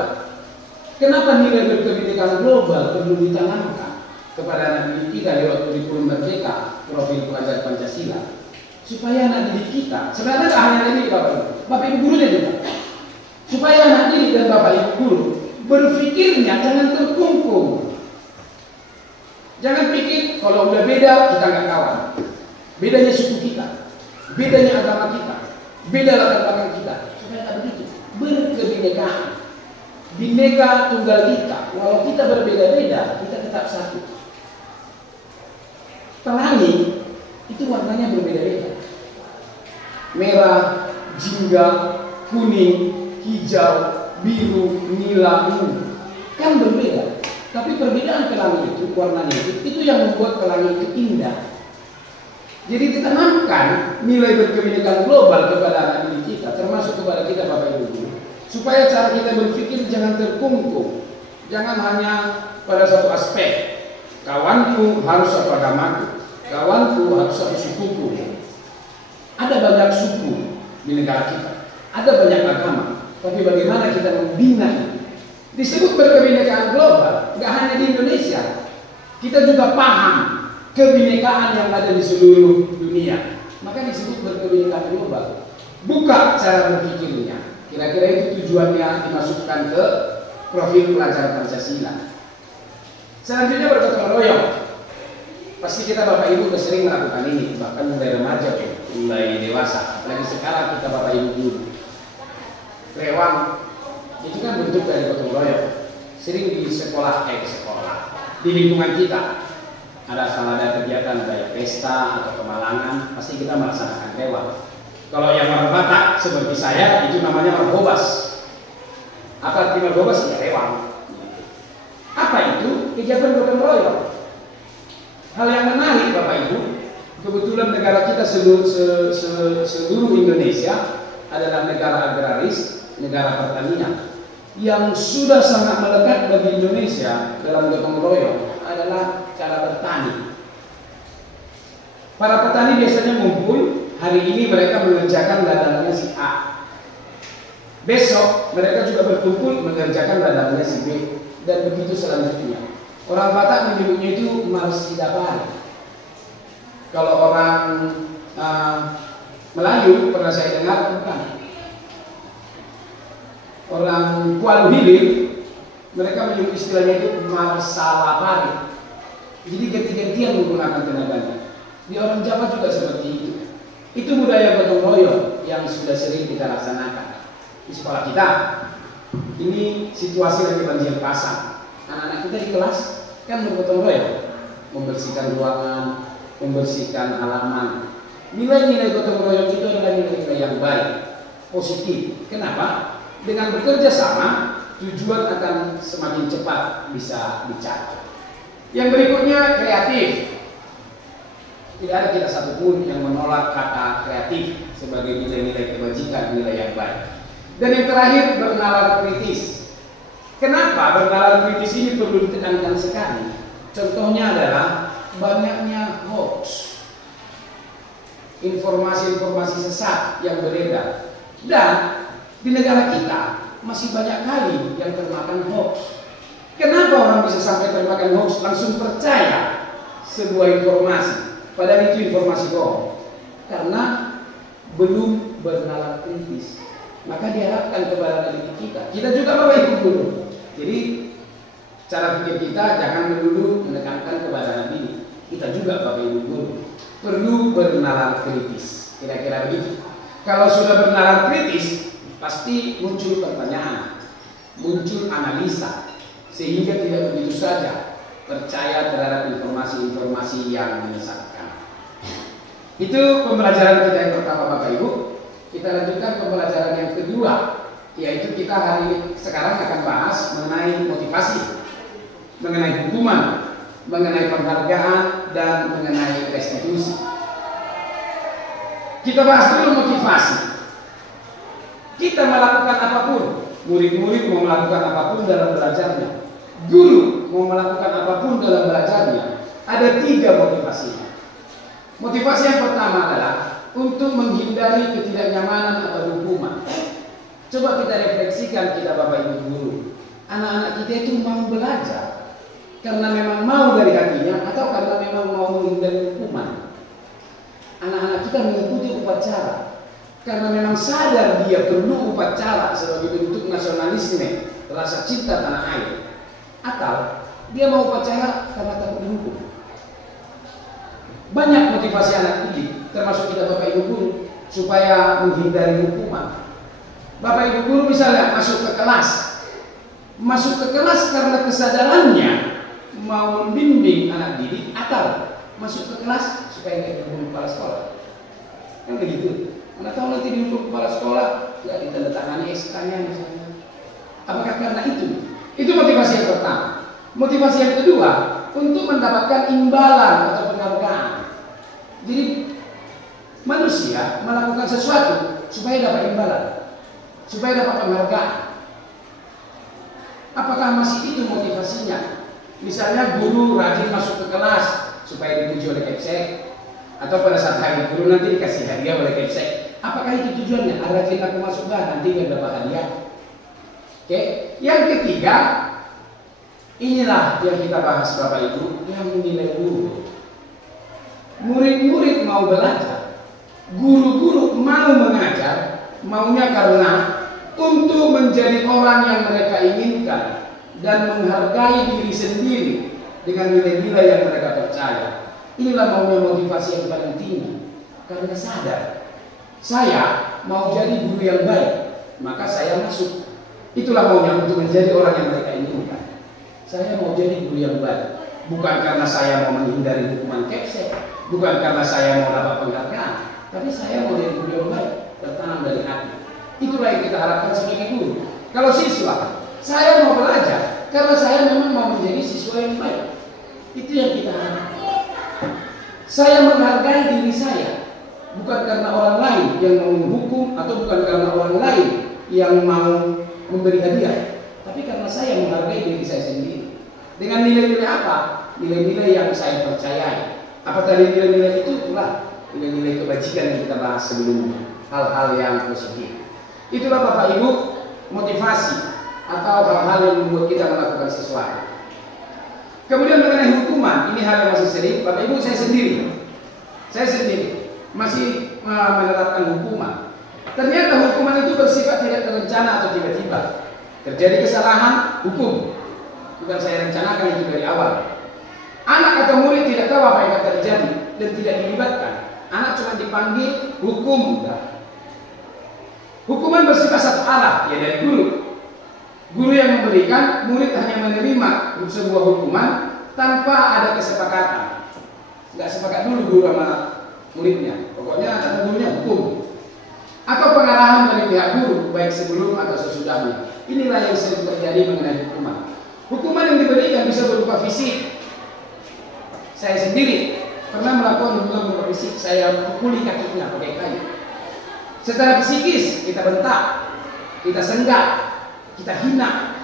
Kenapa nilai berkebinekaan global perlu ditanamkan kepada anak didik kita lewat kurikulum merdeka, profil pelajar Pancasila? Supaya anak didik kita, sebenarnya tak hanya ini Bapak Ibu gurunya juga, supaya anak didik dan Bapak Ibu guru berpikirnya jangan terkungkung. Jangan pikir kalau udah beda kita nggak kawan. Bedanya suku kita, bedanya agama kita, beda latar belakang kita. Supaya tak begitu. Berkebinekaan, bineka tunggal ika. Walau kita berbeda-beda, kita tetap satu. Pelangi itu warnanya berbeda-beda. Merah, jingga, kuning, hijau, biru, nila, ungu. Kan berbeda. Tapi perbedaan pelangi itu, warnanya itu yang membuat pelangi itu indah. Jadi ditanamkan nilai berkebinekaan global kepada anak didik kita, termasuk kepada kita Bapak Ibu guru, supaya cara kita berpikir jangan terkungkung, jangan hanya pada satu aspek. Kawanku harus satu agamaku, kawanku harus satu sukuku. Ada banyak suku di negara kita, ada banyak agama, tapi bagaimana kita membina itu? Disebut berkebinekaan global, nggak hanya di Indonesia, kita juga paham kebinekaan yang ada di seluruh dunia. maka disebut berkebinekaan global. Buka cara berpikirnya. Kira-kira itu tujuannya dimasukkan ke profil pelajar Pancasila. Selanjutnya bergotong royong. Pasti kita Bapak Ibu sudah sering melakukan ini, bahkan mulai remaja, mulai dewasa. Apalagi sekarang kita Bapak Ibu guru. Rewang itu kan bentuk dari gotong royong. Sering di sekolah, di lingkungan kita ada kegiatan, ada pesta atau kemalangan, pasti kita melaksanakan rewang. Kalau yang orang Batak seperti saya itu namanya marhobas. Apa arti marhobas? Ya rewang. Apa itu? Kegiatan gotong royong. Hal yang menarik Bapak Ibu, kebetulan negara kita seluruh Indonesia adalah negara agraris, negara pertanian. Yang sudah sangat melekat bagi Indonesia dalam gotong royong adalah cara bertani. Para petani biasanya ngumpul, hari ini mereka mengerjakan ladangnya si A. Besok mereka juga berkumpul mengerjakan ladangnya si B, dan begitu selanjutnya. Orang Batak menyebutnya itu marsidabari. Kalau orang Melayu pernah saya dengar bukan. Orang Pualu Hilir mereka menyebut istilahnya itu marsalapari. Jadi ganti-gantian menggunakan tenaganya. Di orang Jawa juga seperti itu. Itu budaya gotong royong yang sudah sering kita laksanakan di sekolah kita. Ini situasi lagi banjir pasang. Anak-anak kita di kelas kan bergotong royong, membersihkan ruangan, membersihkan halaman. Nilai-nilai gotong royong itu adalah nilai-nilai yang baik, positif. Kenapa? Dengan bekerja sama, tujuan akan semakin cepat bisa dicapai. Yang berikutnya kreatif. Tidak ada kita satupun yang menolak kata kreatif sebagai nilai-nilai kebajikan, nilai yang baik. Dan yang terakhir bernalar kritis. Kenapa bernalar kritis ini perlu ditekankan sekali? Contohnya adalah banyaknya hoax, informasi-informasi sesat yang beredar. Dan di negara kita masih banyak kali yang termakan hoax. Kenapa orang bisa sampai termakan hoax, langsung percaya sebuah informasi, padahal itu informasi bohong? Karena belum bernalar kritis. Maka diharapkan kepada diri kita. Kita juga Bapak Ibu guru. Jadi cara pikir kita jangan melulu menekankan kepada diri. Kita juga Bapak Ibu guru perlu bernalar kritis. Kira-kira begitu. Kalau sudah bernalar kritis, pasti muncul pertanyaan, muncul analisa, sehingga tidak begitu saja percaya terhadap informasi-informasi yang menyesatkan. Itu pembelajaran kita yang pertama Bapak Ibu. Kita lanjutkan pembelajaran yang kedua, yaitu kita hari sekarang akan bahas mengenai motivasi, mengenai hukuman, mengenai penghargaan, dan mengenai restitusi. Kita bahas dulu motivasi. Kita melakukan apapun, murid-murid mau melakukan apapun dalam belajarnya, guru mau melakukan apapun dalam belajarnya, ada 3 motivasinya. Motivasi yang pertama adalah untuk menghindari ketidaknyamanan atau hukuman. Coba kita refleksikan kita Bapak Ibu guru, anak-anak kita itu mau belajar karena memang mau dari hatinya atau karena memang mau menghindari hukuman. Anak-anak kita mengikuti upacara karena memang sadar dia perlu upacara sebagai bentuk nasionalisme, rasa cinta tanah air, atau dia mau upacara karena takut dihukum. Banyak motivasi anak didik, termasuk kita Bapak Ibu guru, supaya menghindari hukuman. Bapak Ibu guru misalnya masuk ke kelas karena kesadarannya mau membimbing anak didik, atau masuk ke kelas supaya tidak dihukum kepala sekolah. Kan begitu. Anda tahu nanti dihukum kepala sekolah, nggak ditandatangani SK-nya misalnya. Apakah karena itu? Itu motivasi yang pertama. Motivasi yang kedua, untuk mendapatkan imbalan atau penghargaan. Jadi manusia melakukan sesuatu supaya dapat imbalan, supaya dapat penghargaan. Apakah masih itu motivasinya? Misalnya guru rajin masuk ke kelas supaya dipuji oleh Kepsek, atau pada saat hari guru nanti dikasih hadiah oleh Kepsek. Apakah itu tujuannya? Rajin aku masuk nanti biar dapat hadiah. Oke. Yang ketiga, inilah yang kita bahas Bapak Ibu, yang menilai guru. Murid-murid mau belajar Guru-guru mau mengajar, maunya karena untuk menjadi orang yang mereka inginkan dan menghargai diri sendiri dengan nilai-nilai yang mereka percaya. Inilah maunya motivasi yang paling tinggi. Karena sadar, saya mau jadi guru yang baik, maka saya masuk. Itulah maunya untuk menjadi orang yang mereka inginkan. Saya mau jadi guru yang baik, bukan karena saya mau menghindari hukuman kepsek, bukan karena saya mau dapat penghargaan, tapi saya mau jadi guru yang baik, tertanam dari hati. Itulah yang kita harapkan sebagai guru. Kalau siswa, saya mau belajar karena saya memang mau menjadi siswa yang baik. Itu yang kita harapkan. Saya menghargai diri saya, bukan karena orang lain yang mau menghukum atau bukan karena orang lain yang mau memberi hadiah, tapi karena saya menghargai diri saya sendiri. Dengan nilai-nilai apa? Nilai-nilai yang saya percayai. Apa tadi nilai-nilai itu? Itulah nilai-nilai kebajikan yang kita bahas sebelumnya. Hal-hal yang positif. Itulah Bapak Ibu motivasi atau hal-hal yang membuat kita melakukan sesuatu. Kemudian mengenai hukuman, ini hal yang masih sering. Bapak Ibu, saya sendiri masih menerapkan hukuman. Ternyata hukuman itu bersifat tidak terencana atau tiba-tiba. Terjadi kesalahan, hukum. Bukan saya rencanakan itu dari awal. Anak atau murid tidak tahu apa yang akan terjadi dan tidak dilibatkan. Anak cuma dipanggil hukum. Hukuman bersifat satu arah, ya dari guru. Guru yang memberikan, murid hanya menerima sebuah hukuman tanpa ada kesepakatan. Nggak sepakat dulu guru sama muridnya. Pokoknya ada gurunya hukum. Atau pengarahan dari pihak guru, baik sebelum atau sesudahnya. Inilah yang sering terjadi mengenai hukuman. Hukuman yang diberikan bisa berupa fisik. Saya sendiri pernah melakukan hukuman berupa fisik. Saya pukuli kakinya pakai kayu. Secara psikis kita bentak, kita senggak, kita hina.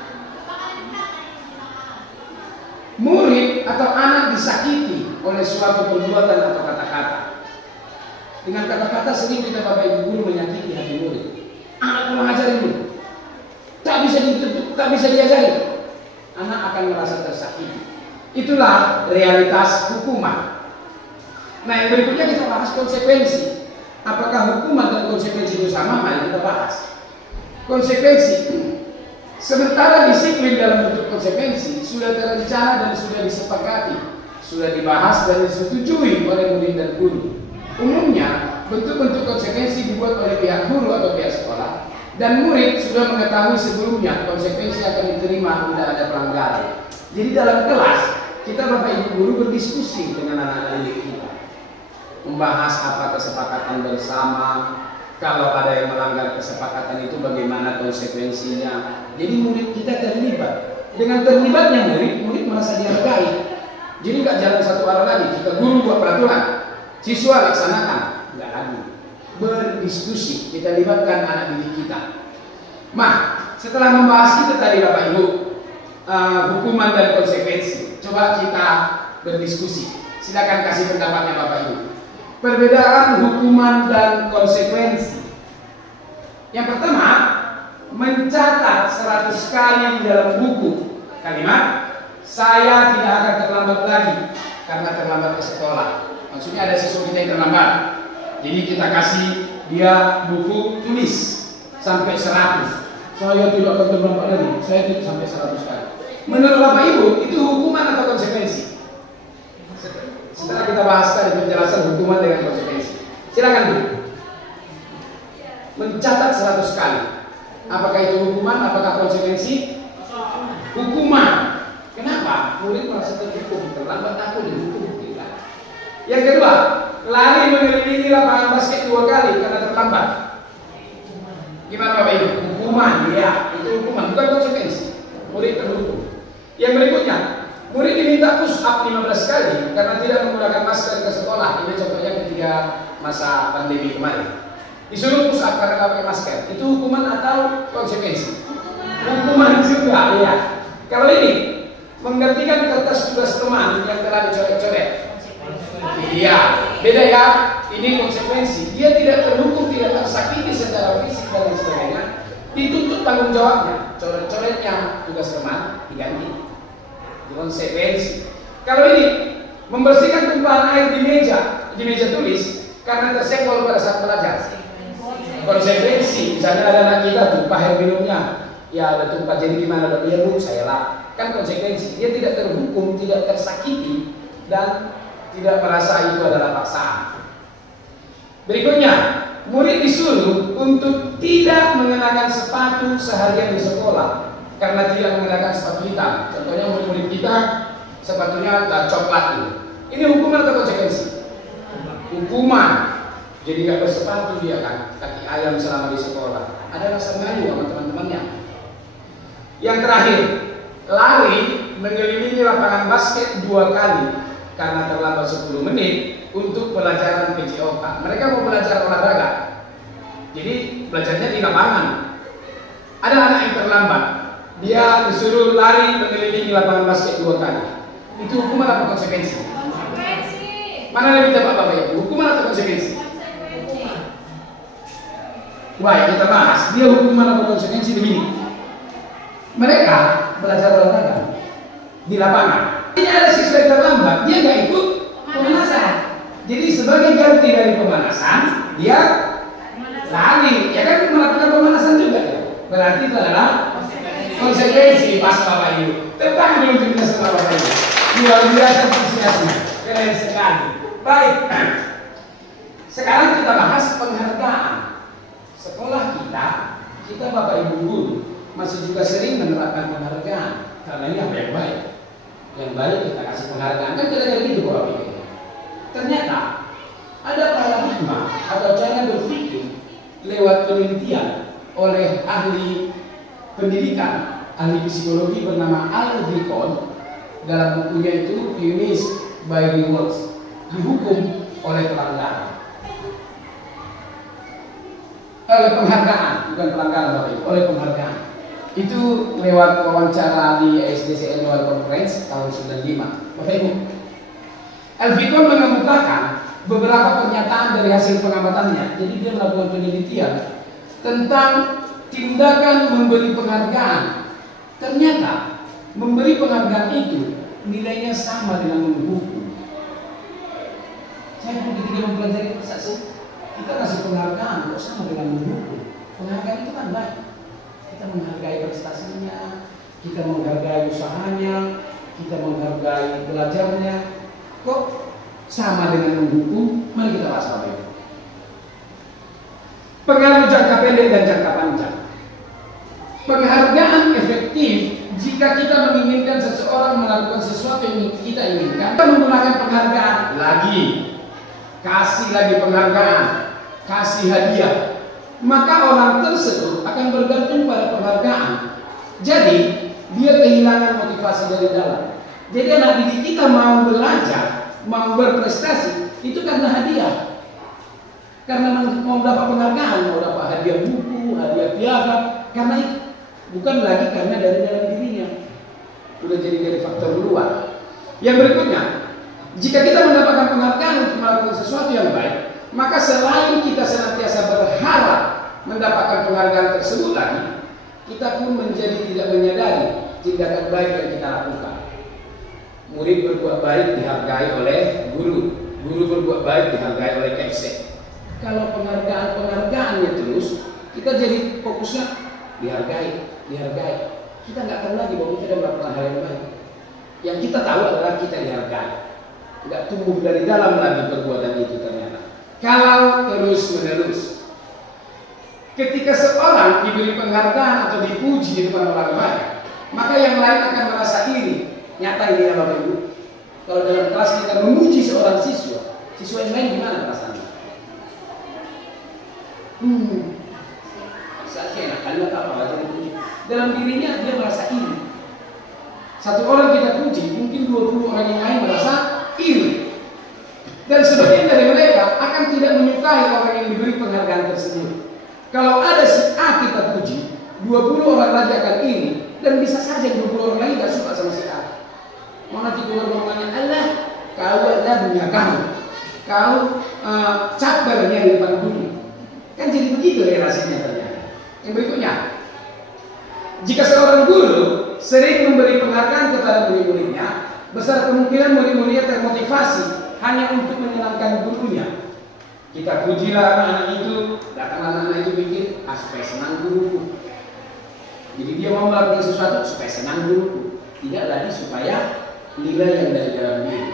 Murid atau anak disakiti oleh suatu perbuatan atau kata-kata. Dengan kata-kata sering kita Bapak Ibu guru menyakiti hati murid. Anak kurang ajar ini, tak bisa dituntut, tak bisa diajari. Anak akan merasa tersakiti. Itulah realitas hukuman. Nah, yang berikutnya kita bahas konsekuensi. Apakah hukuman dan konsekuensi itu sama? Mari kita bahas. Konsekuensi. Sementara disiplin dalam bentuk konsekuensi sudah terencana dan sudah disepakati, sudah dibahas dan disetujui oleh murid dan guru. Umumnya, bentuk-bentuk konsekuensi dibuat oleh pihak guru atau pihak sekolah, dan murid sudah mengetahui sebelumnya konsekuensi akan diterima bila ada pelanggaran. Jadi dalam kelas, kita Bapak Ibu guru berdiskusi dengan anak-anak didik kita, membahas apa kesepakatan bersama. Kalau ada yang melanggar kesepakatan itu bagaimana konsekuensinya. Jadi murid kita terlibat. Dengan terlibatnya murid merasa dihargai. Jadi nggak jalan satu arah lagi. Kita guru buat peraturan, siswa laksanakan. Nggak lagi. Berdiskusi. Kita libatkan anak didik kita. Nah, setelah membahas itu tadi Bapak Ibu, hukuman dan konsekuensi, coba kita berdiskusi. Silakan kasih pendapatnya Bapak Ibu. Perbedaan hukuman dan konsekuensi. Yang pertama, mencatat 100 kali di dalam buku kalimat saya tidak akan terlambat lagi karena terlambat ke sekolah. Maksudnya ada siswa kita yang terlambat. Jadi kita kasih dia buku tulis sampai 100. Saya tidak akan terlambat lagi. Saya tidak sampai 100 kali. Menurut Bapak Ibu, itu hukuman atau konsekuensi? Setelah kita bahas tadi penjelasan hukuman dengan konsekuensi. Silakan Bu. Mencatat 100 kali. Apakah itu hukuman? Apakah konsekuensi? Hukuman. Kenapa? Murid merasa terhukum. Terlambat aku dihukum. Tidak. Yang kedua, lari mengelilingi lapangan basket 2 kali karena terlambat. Gimana Bapak Ibu? Hukuman. Ya, itu hukuman. Bukan konsekuensi. Murid terhukum. Yang berikutnya, murid diminta push up 15 kali karena tidak menggunakan masker ke sekolah. Ini contohnya ketika masa pandemi kemarin. Disuruh push up karena tidak pakai masker. Itu hukuman atau konsekuensi? Hukuman juga, ya. Kalau ini menggantikan kertas tugas teman yang telah dicoret-coret. Iya, beda ya. Ini konsekuensi. Dia tidak terhukum, tidak tersakiti secara fisik dan lain sebagainya. Dituntut tanggung jawabnya. Coret-coretnya tugas teman diganti. Konsekuensi. Kalau ini membersihkan tumpahan air di meja tulis karena tersenggol pada saat belajar. Konsekuensi, misalnya ada anak kita tumpah air minumnya, ya ada tumpah, jadi gimana dok? Ya bu, saya lah. Kan konsekuensi, dia tidak terhukum, tidak tersakiti, dan tidak merasa itu adalah paksaan. Berikutnya, murid disuruh untuk tidak mengenakan sepatu seharian di sekolah karena tidak mengenakan sepatu hitam. Contohnya murid-murid kita sepatunya coklat gitu. Ini hukuman atau konsekuensi? Hukuman. Jadi nggak bersepatu dia kan, kaki ayam selama di sekolah. Ada rasa malu sama teman-temannya. Yang terakhir, lari mengelilingi lapangan basket 2 kali karena terlambat 10 menit untuk pelajaran PJOK. Mereka mau belajar olahraga, jadi belajarnya di lapangan. Ada anak yang terlambat, dia disuruh lari mengelilingi lapangan basket 2 kali. Itu hukuman atau konsekuensi? Mana lebih tepat Bapak Ibu? Hukuman atau konsekuensi? Wah, kita bahas. Dia hukuman atau konsekuensi begini. Mereka belajar olahraga di lapangan. Ini ada siswa yang terlambat, dia nggak ikut pemanasan. Jadi sebagai ganti dari pemanasan, dia lari. Ya kan melakukan pemanasan juga ya. Berarti itu adalah konsekuensi. Pas Bapak Ibu. Tepuk dulu kita sama Bapak Ibu. Luar biasa antusiasnya. Keren sekali. Baik. Sekarang kita bahas penghargaan. Sekolah kita Bapak Ibu guru masih juga sering menerapkan penghargaan karena ini apa yang baik. Yang baik kita kasih penghargaan, kan kira-kira gitu Bapak Ibu. Ternyata ada paradigma atau cara berpikir lewat penelitian oleh ahli pendidikan, ahli psikologi bernama Al Vicon. Dalam bukunya itu Punished by Rewards, dihukum oleh pelanggaran. Oleh penghargaan, bukan pelanggaran Bapak Ibu, oleh penghargaan. Itu lewat wawancara di SDC Annual Conference tahun 95. Bapak Ibu, Elvikon mengemukakan beberapa pernyataan dari hasil pengamatannya. Jadi dia melakukan penelitian tentang tindakan memberi penghargaan. Ternyata memberi penghargaan itu nilainya sama dengan menghukum. Saya pun ketika mempelajari saksi, kita kasih penghargaan kok sama dengan menghukum. Penghargaan itu kan baik. Kita menghargai prestasinya, kita menghargai usahanya, kita menghargai belajarnya. Kok sama dengan menghukum? Mari kita bahas Bapak Ibu. Pengaruh jangka pendek dan jangka panjang. Penghargaan efektif jika kita menginginkan seseorang melakukan sesuatu yang kita inginkan. Kita menggunakan penghargaan lagi, kasih lagi penghargaan, kasih hadiah. Maka orang tersebut akan bergantung pada penghargaan. Jadi dia kehilangan motivasi dari dalam. Jadi anak didik kita mau belajar, mau berprestasi itu karena hadiah, karena mau dapat penghargaan, mau dapat hadiah buku, hadiah piagam, karena itu bukan lagi karena dari dalam dirinya. Sudah jadi dari faktor luar. Yang berikutnya, jika kita mendapatkan penghargaan untuk melakukan sesuatu yang baik, maka selain kita senantiasa berharap mendapatkan penghargaan tersebut lagi, kita pun menjadi tidak menyadari tindakan baik yang kita lakukan. Murid berbuat baik dihargai oleh guru, guru berbuat baik dihargai oleh kepsek. Kalau penghargaannya terus, kita jadi fokusnya dihargai. Kita nggak tahu lagi bahwa kita sudah melakukan hal yang baik. Yang kita tahu adalah kita dihargai. Nggak tumbuh dari dalam lagi perbuatan itu ternyata. Kalau terus menerus, ketika seorang diberi penghargaan atau dipuji di depan orang lain, maka yang lain akan merasa iri. Nyata ini ya Bapak Ibu. Kalau dalam kelas kita memuji seorang siswa, siswa yang lain gimana perasaannya? Saya enak kan apa aja dipuji. Dalam dirinya dia merasa iri. Satu orang kita puji, mungkin 20 orang yang lain merasa iri. Dan sebagian dari mereka akan tidak menyukai orang yang diberi penghargaan tersebut. Kalau ada si A kita puji, 20 orang lagi akan iri, dan bisa saja 20 orang lain tidak suka sama si A. Mau nanti keluar ngomongnya, Allah, kau adalah dunia kamu, kau capernya di depan guru. Kan jadi begitu relasinya ternyata. Yang berikutnya, jika seorang guru sering memberi penghargaan kepada murid-muridnya, besar kemungkinan murid-muridnya termotivasi hanya untuk menyenangkan gurunya. Kita pujilah anak-anak itu, datang anak-anak itu pikir, supaya senang guruku. Jadi dia mau melakukan sesuatu supaya senang guruku, tidak lagi supaya nilai yang dari dalam diri.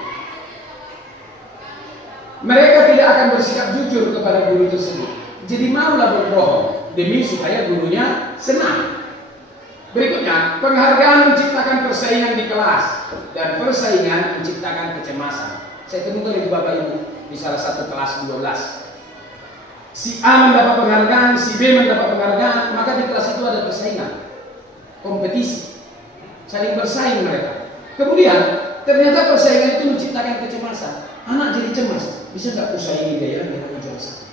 Mereka tidak akan bersikap jujur kepada guru tersebut. Jadi maulah berbohong demi supaya gurunya senang. Berikutnya, penghargaan menciptakan persaingan di kelas dan persaingan menciptakan kecemasan. Saya temukan itu Bapak Ibu di salah satu kelas 12. Si A mendapat penghargaan, si B mendapat penghargaan, maka di kelas itu ada persaingan, kompetisi, saling bersaing mereka. Kemudian ternyata persaingan itu menciptakan kecemasan. Anak jadi cemas, bisa nggak kusaingi dia biar aku juara satu.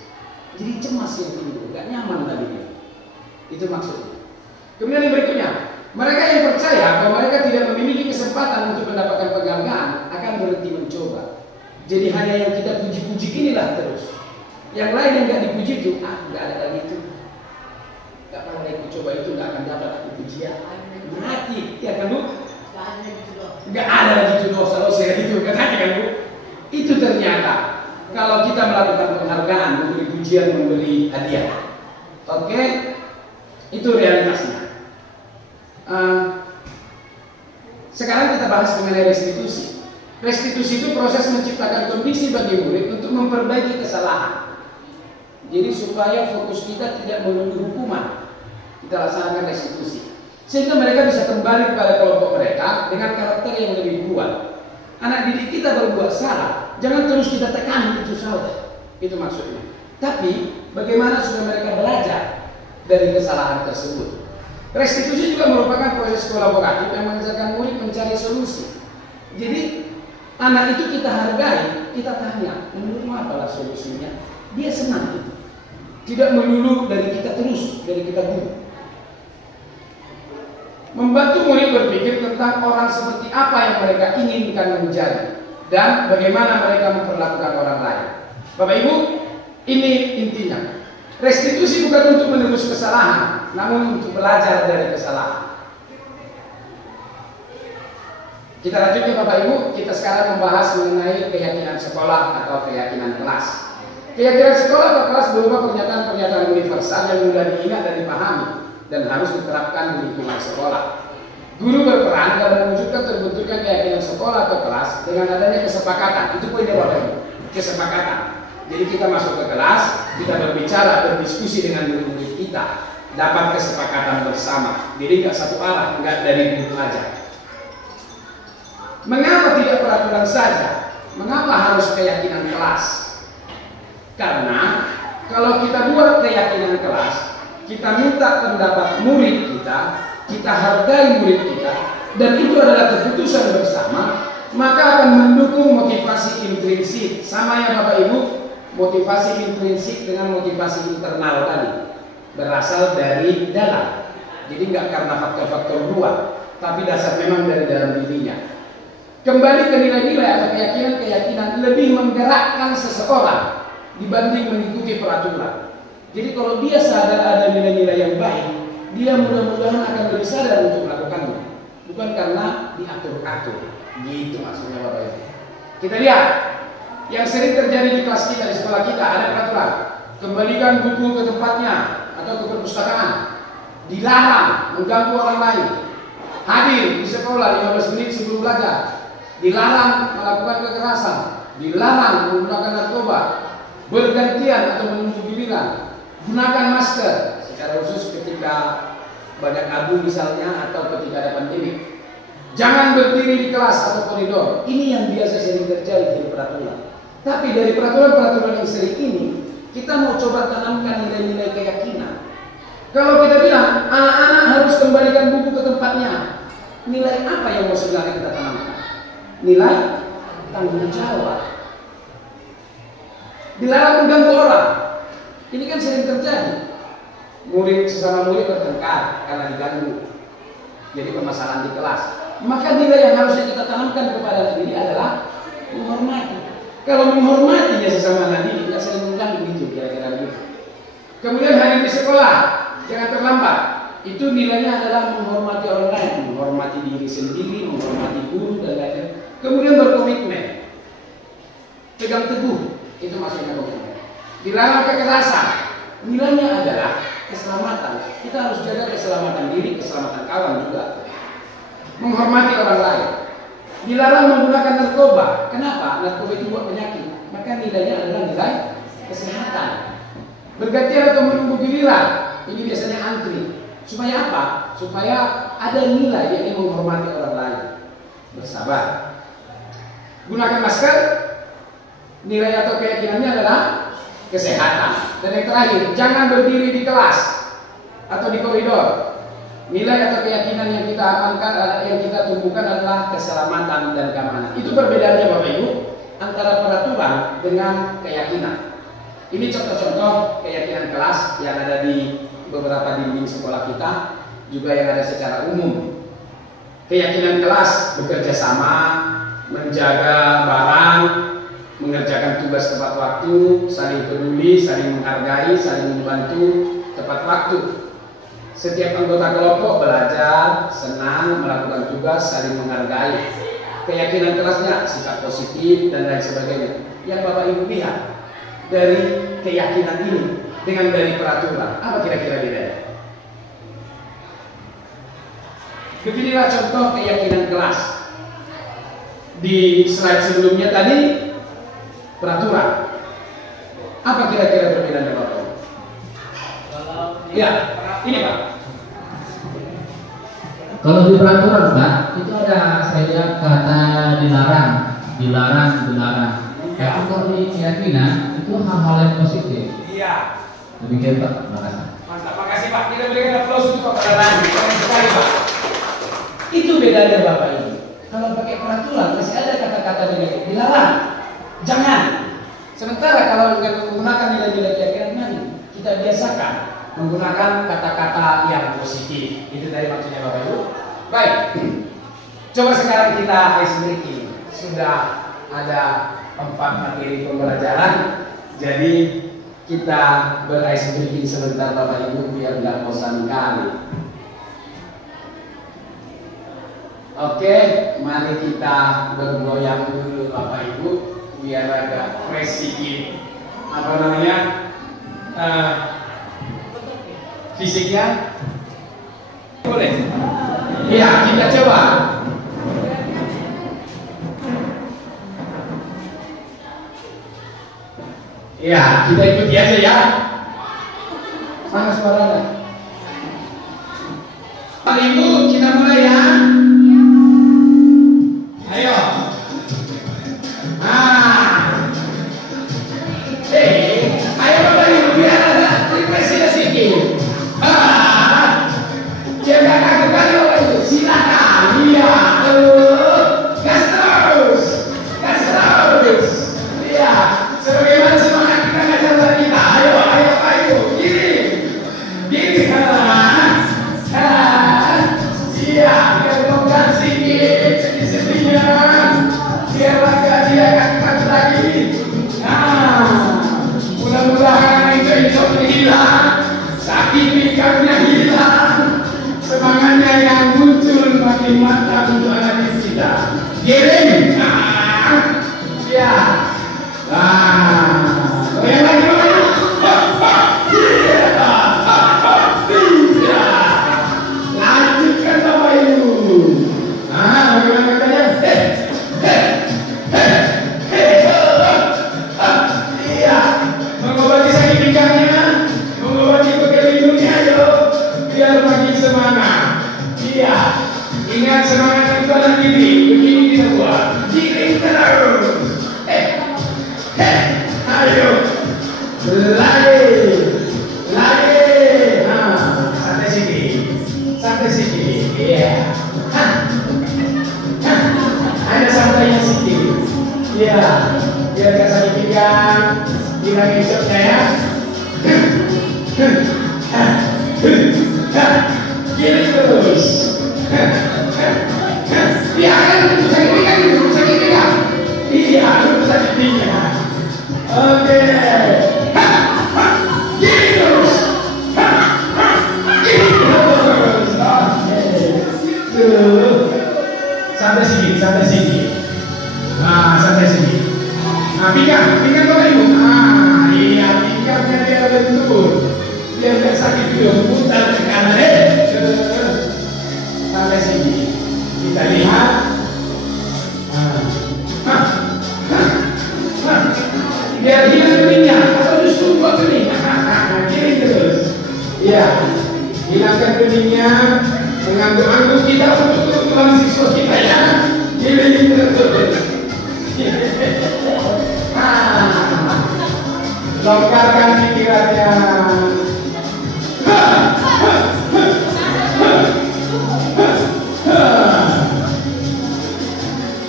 Jadi cemas yang timbul, nggak nyaman tadinya. Itu maksudnya. Kemudian yang berikutnya, mereka yang percaya bahwa mereka tidak memiliki kesempatan untuk mendapatkan penghargaan akan berhenti mencoba. Jadi hanya yang kita puji-puji inilah terus. Yang lain yang nggak dipuji itu, nggak ada lagi itu. Nggak pernah aku coba itu nggak akan dapat aku pujian. Mati, ya kan Bu? Nggak ada lagi itu dosa dosa itu, katanya kan Bu? Itu ternyata kalau kita melakukan penghargaan, memberi pujian, memberi hadiah, oke, itu realitasnya. Sekarang kita bahas mengenai restitusi. Restitusi itu proses menciptakan kondisi bagi murid untuk memperbaiki kesalahan. Jadi supaya fokus kita tidak melulu hukuman, kita laksanakan restitusi, sehingga mereka bisa kembali kepada kelompok mereka dengan karakter yang lebih kuat. Anak didik kita berbuat salah, jangan terus kita tekan itu salah, itu maksudnya. Tapi bagaimana supaya mereka belajar dari kesalahan tersebut? Restitusi juga merupakan proses kolaboratif yang mengajarkan murid mencari solusi. Jadi anak itu kita hargai, kita tanya, menurutmu apalah solusinya? Dia senang itu. Tidak melulu dari kita terus, dari kita guru. Membantu murid berpikir tentang orang seperti apa yang mereka inginkan menjadi dan bagaimana mereka memperlakukan orang lain. Bapak Ibu, ini intinya. Restitusi bukan untuk menebus kesalahan, namun untuk belajar dari kesalahan. Kita lanjut ya Bapak Ibu, kita sekarang membahas mengenai keyakinan sekolah atau keyakinan kelas. Keyakinan sekolah atau kelas berupa pernyataan-pernyataan universal yang mudah diingat dan dipahami dan harus diterapkan di lingkungan sekolah. Guru berperan dalam mewujudkan terbentuknya keyakinan sekolah atau kelas dengan adanya kesepakatan. Itu poinnya Bapak Ibu, kesepakatan. Jadi kita masuk ke kelas, kita berbicara, berdiskusi dengan murid-murid kita, dapat kesepakatan bersama. Jadi nggak satu arah, nggak dari guru aja. Mengapa tidak peraturan saja? Mengapa harus keyakinan kelas? Karena kalau kita buat keyakinan kelas, kita minta pendapat murid kita hargai murid kita, dan itu adalah keputusan bersama, maka akan mendukung motivasi intrinsik. Sama ya Bapak Ibu, motivasi intrinsik dengan motivasi internal tadi berasal dari dalam. Jadi nggak karena faktor-faktor luar, tapi dasar memang dari dalam dirinya. Kembali ke nilai-nilai atau keyakinan-keyakinan lebih menggerakkan seseorang dibanding mengikuti peraturan. Jadi kalau dia sadar ada nilai-nilai yang baik, dia mudah-mudahan akan lebih sadar untuk melakukannya, bukan karena diatur-atur. Gitu maksudnya Bapak Ibu. Kita lihat yang sering terjadi di kelas kita, di sekolah kita, ada peraturan. Kembalikan buku ke tempatnya atau ke perpustakaan. Dilarang mengganggu orang lain. Hadir di sekolah 15 menit sebelum belajar. Dilarang melakukan kekerasan. Dilarang menggunakan narkoba. Bergantian atau menunggu giliran. Gunakan masker secara khusus ketika banyak abu misalnya atau ketika ada pandemi. Jangan berdiri di kelas atau koridor. Ini yang biasa sering terjadi dari peraturan. Tapi dari peraturan-peraturan yang sering ini, kita mau coba tanamkan nilai-nilai keyakinan. Kalau kita bilang anak-anak harus kembalikan buku ke tempatnya, nilai apa yang mau sebenarnya kita tanamkan? Nilai tanggung jawab. Dilarang mengganggu orang. Ini kan sering terjadi. Murid sesama murid bertengkar karena diganggu. Jadi permasalahan di kelas. Maka nilai yang harusnya kita tanamkan kepada anak didik adalah menghormati. Kalau menghormatinya sesama anak didik, tidak saling mengganggu, itu kira-kira begitu. Kemudian hadir di sekolah, jangan terlambat. Itu nilainya adalah menghormati orang lain, menghormati diri sendiri, menghormati guru dan lain-lain. Kemudian berkomitmen, pegang teguh, itu maksudnya komitmen. Dilarang kekerasan. Nilainya adalah keselamatan. Kita harus jaga keselamatan diri, keselamatan kawan juga. Menghormati orang lain. Dilarang menggunakan narkoba. Kenapa? Narkoba itu buat penyakit. Maka nilainya adalah nilai kesehatan. Bergantian atau menunggu giliran. Ini biasanya antri. Supaya apa? Supaya ada nilai yang menghormati orang lain. Bersabar. Gunakan masker. Nilai atau keyakinannya adalah kesehatan. Dan yang terakhir, jangan berdiri di kelas atau di koridor. Nilai atau keyakinan yang kita amankan, yang kita tumbuhkan adalah keselamatan dan keamanan. Itu perbedaannya Bapak Ibu antara peraturan dengan keyakinan. Ini contoh-contoh keyakinan kelas yang ada di beberapa dinding sekolah kita, juga yang ada secara umum. Keyakinan kelas bekerja sama, menjaga barang, mengerjakan tugas tepat waktu, saling peduli, saling menghargai, saling membantu tepat waktu. Setiap anggota kelompok belajar, senang, melakukan tugas, saling menghargai. Keyakinan kelasnya sikap positif dan lain sebagainya. Yang Bapak Ibu lihat dari keyakinan ini dengan dari peraturan, apa kira-kira bedanya? Beginilah contoh keyakinan kelas. Di slide sebelumnya tadi peraturan. Apa kira-kira perbedaannya Bapak Ibu? Ya, ini Pak. Kalau di peraturan Pak, itu ada saya lihat kata dilarang. Tapi kalau di keyakinan itu hal-hal yang positif. Iya. Demikian Pak, terima kasih. Mantap, makasih Pak. Kita berikan aplaus untuk Pak Rani. Keren sekali Pak. Itu bedanya Bapak Ibu. Kalau pakai peraturan masih ada kata-kata dilarang, jangan. Sementara kalau dengan menggunakan nilai-nilai keyakinan tadi, kita biasakan menggunakan kata-kata yang positif. Itu dari maksudnya Bapak Ibu. Baik. Coba sekarang kita ice breaking. Sudah ada 4 materi pembelajaran. Jadi kita ber-ice breaking sebentar Bapak Ibu biar nggak bosan kali. Oke, mari kita bergoyang dulu Bapak Ibu biar agak fresh sedikit. Apa namanya? Fisiknya boleh? Iya, kita coba. Iya, kita ikuti aja ya. Mana suaranya? Pak Ibu, kita mulai ya. Ayo. Ayo Bapak Ibu biar ada refreshnya sedikit. Jangan kaku kali Bapak Ibu. Silakan. Iya. Gas terus. Iya. Sebagaimana semangat kita ngajar kita. Ayo Pak Ibu. Gini kanan. Iya. Kita longgar sedikit. Sedikit-sedikitnya. Biar agak dia kaku lagi. Mudah-mudahan itu hilang, sakit pikirnya hilang, semangatnya yang muncul makin mantap untuk anak kita. Giring, ya, goyang lagi, lanjutkan Bapak Ibu. Bagaimana katanya? Mengobati sakit pinggangnya, mengobati pegel hidungnya, ayo biar makin semangat. Iya, ingat semangat itu dalam diri. Begini kita buat, giring terus. Ayo, lari. Santai sedikit. Iya. Ada santainya sedikit. Iya, biar gak sakit pinggang. Hilangin shotnya ya. Giring terus. Iya kan, itu sakit pinggang. Iya, itu sakit pinggang. Oke. Giring terus. Oke. Santai sedikit. Santai sedikit. Pinggang Bapak Ibu. Iya. Perhatikan beningnya, mengangguk-angguk kita untuk kebutuhan siswa kita ya. Longgarkan pikirannya.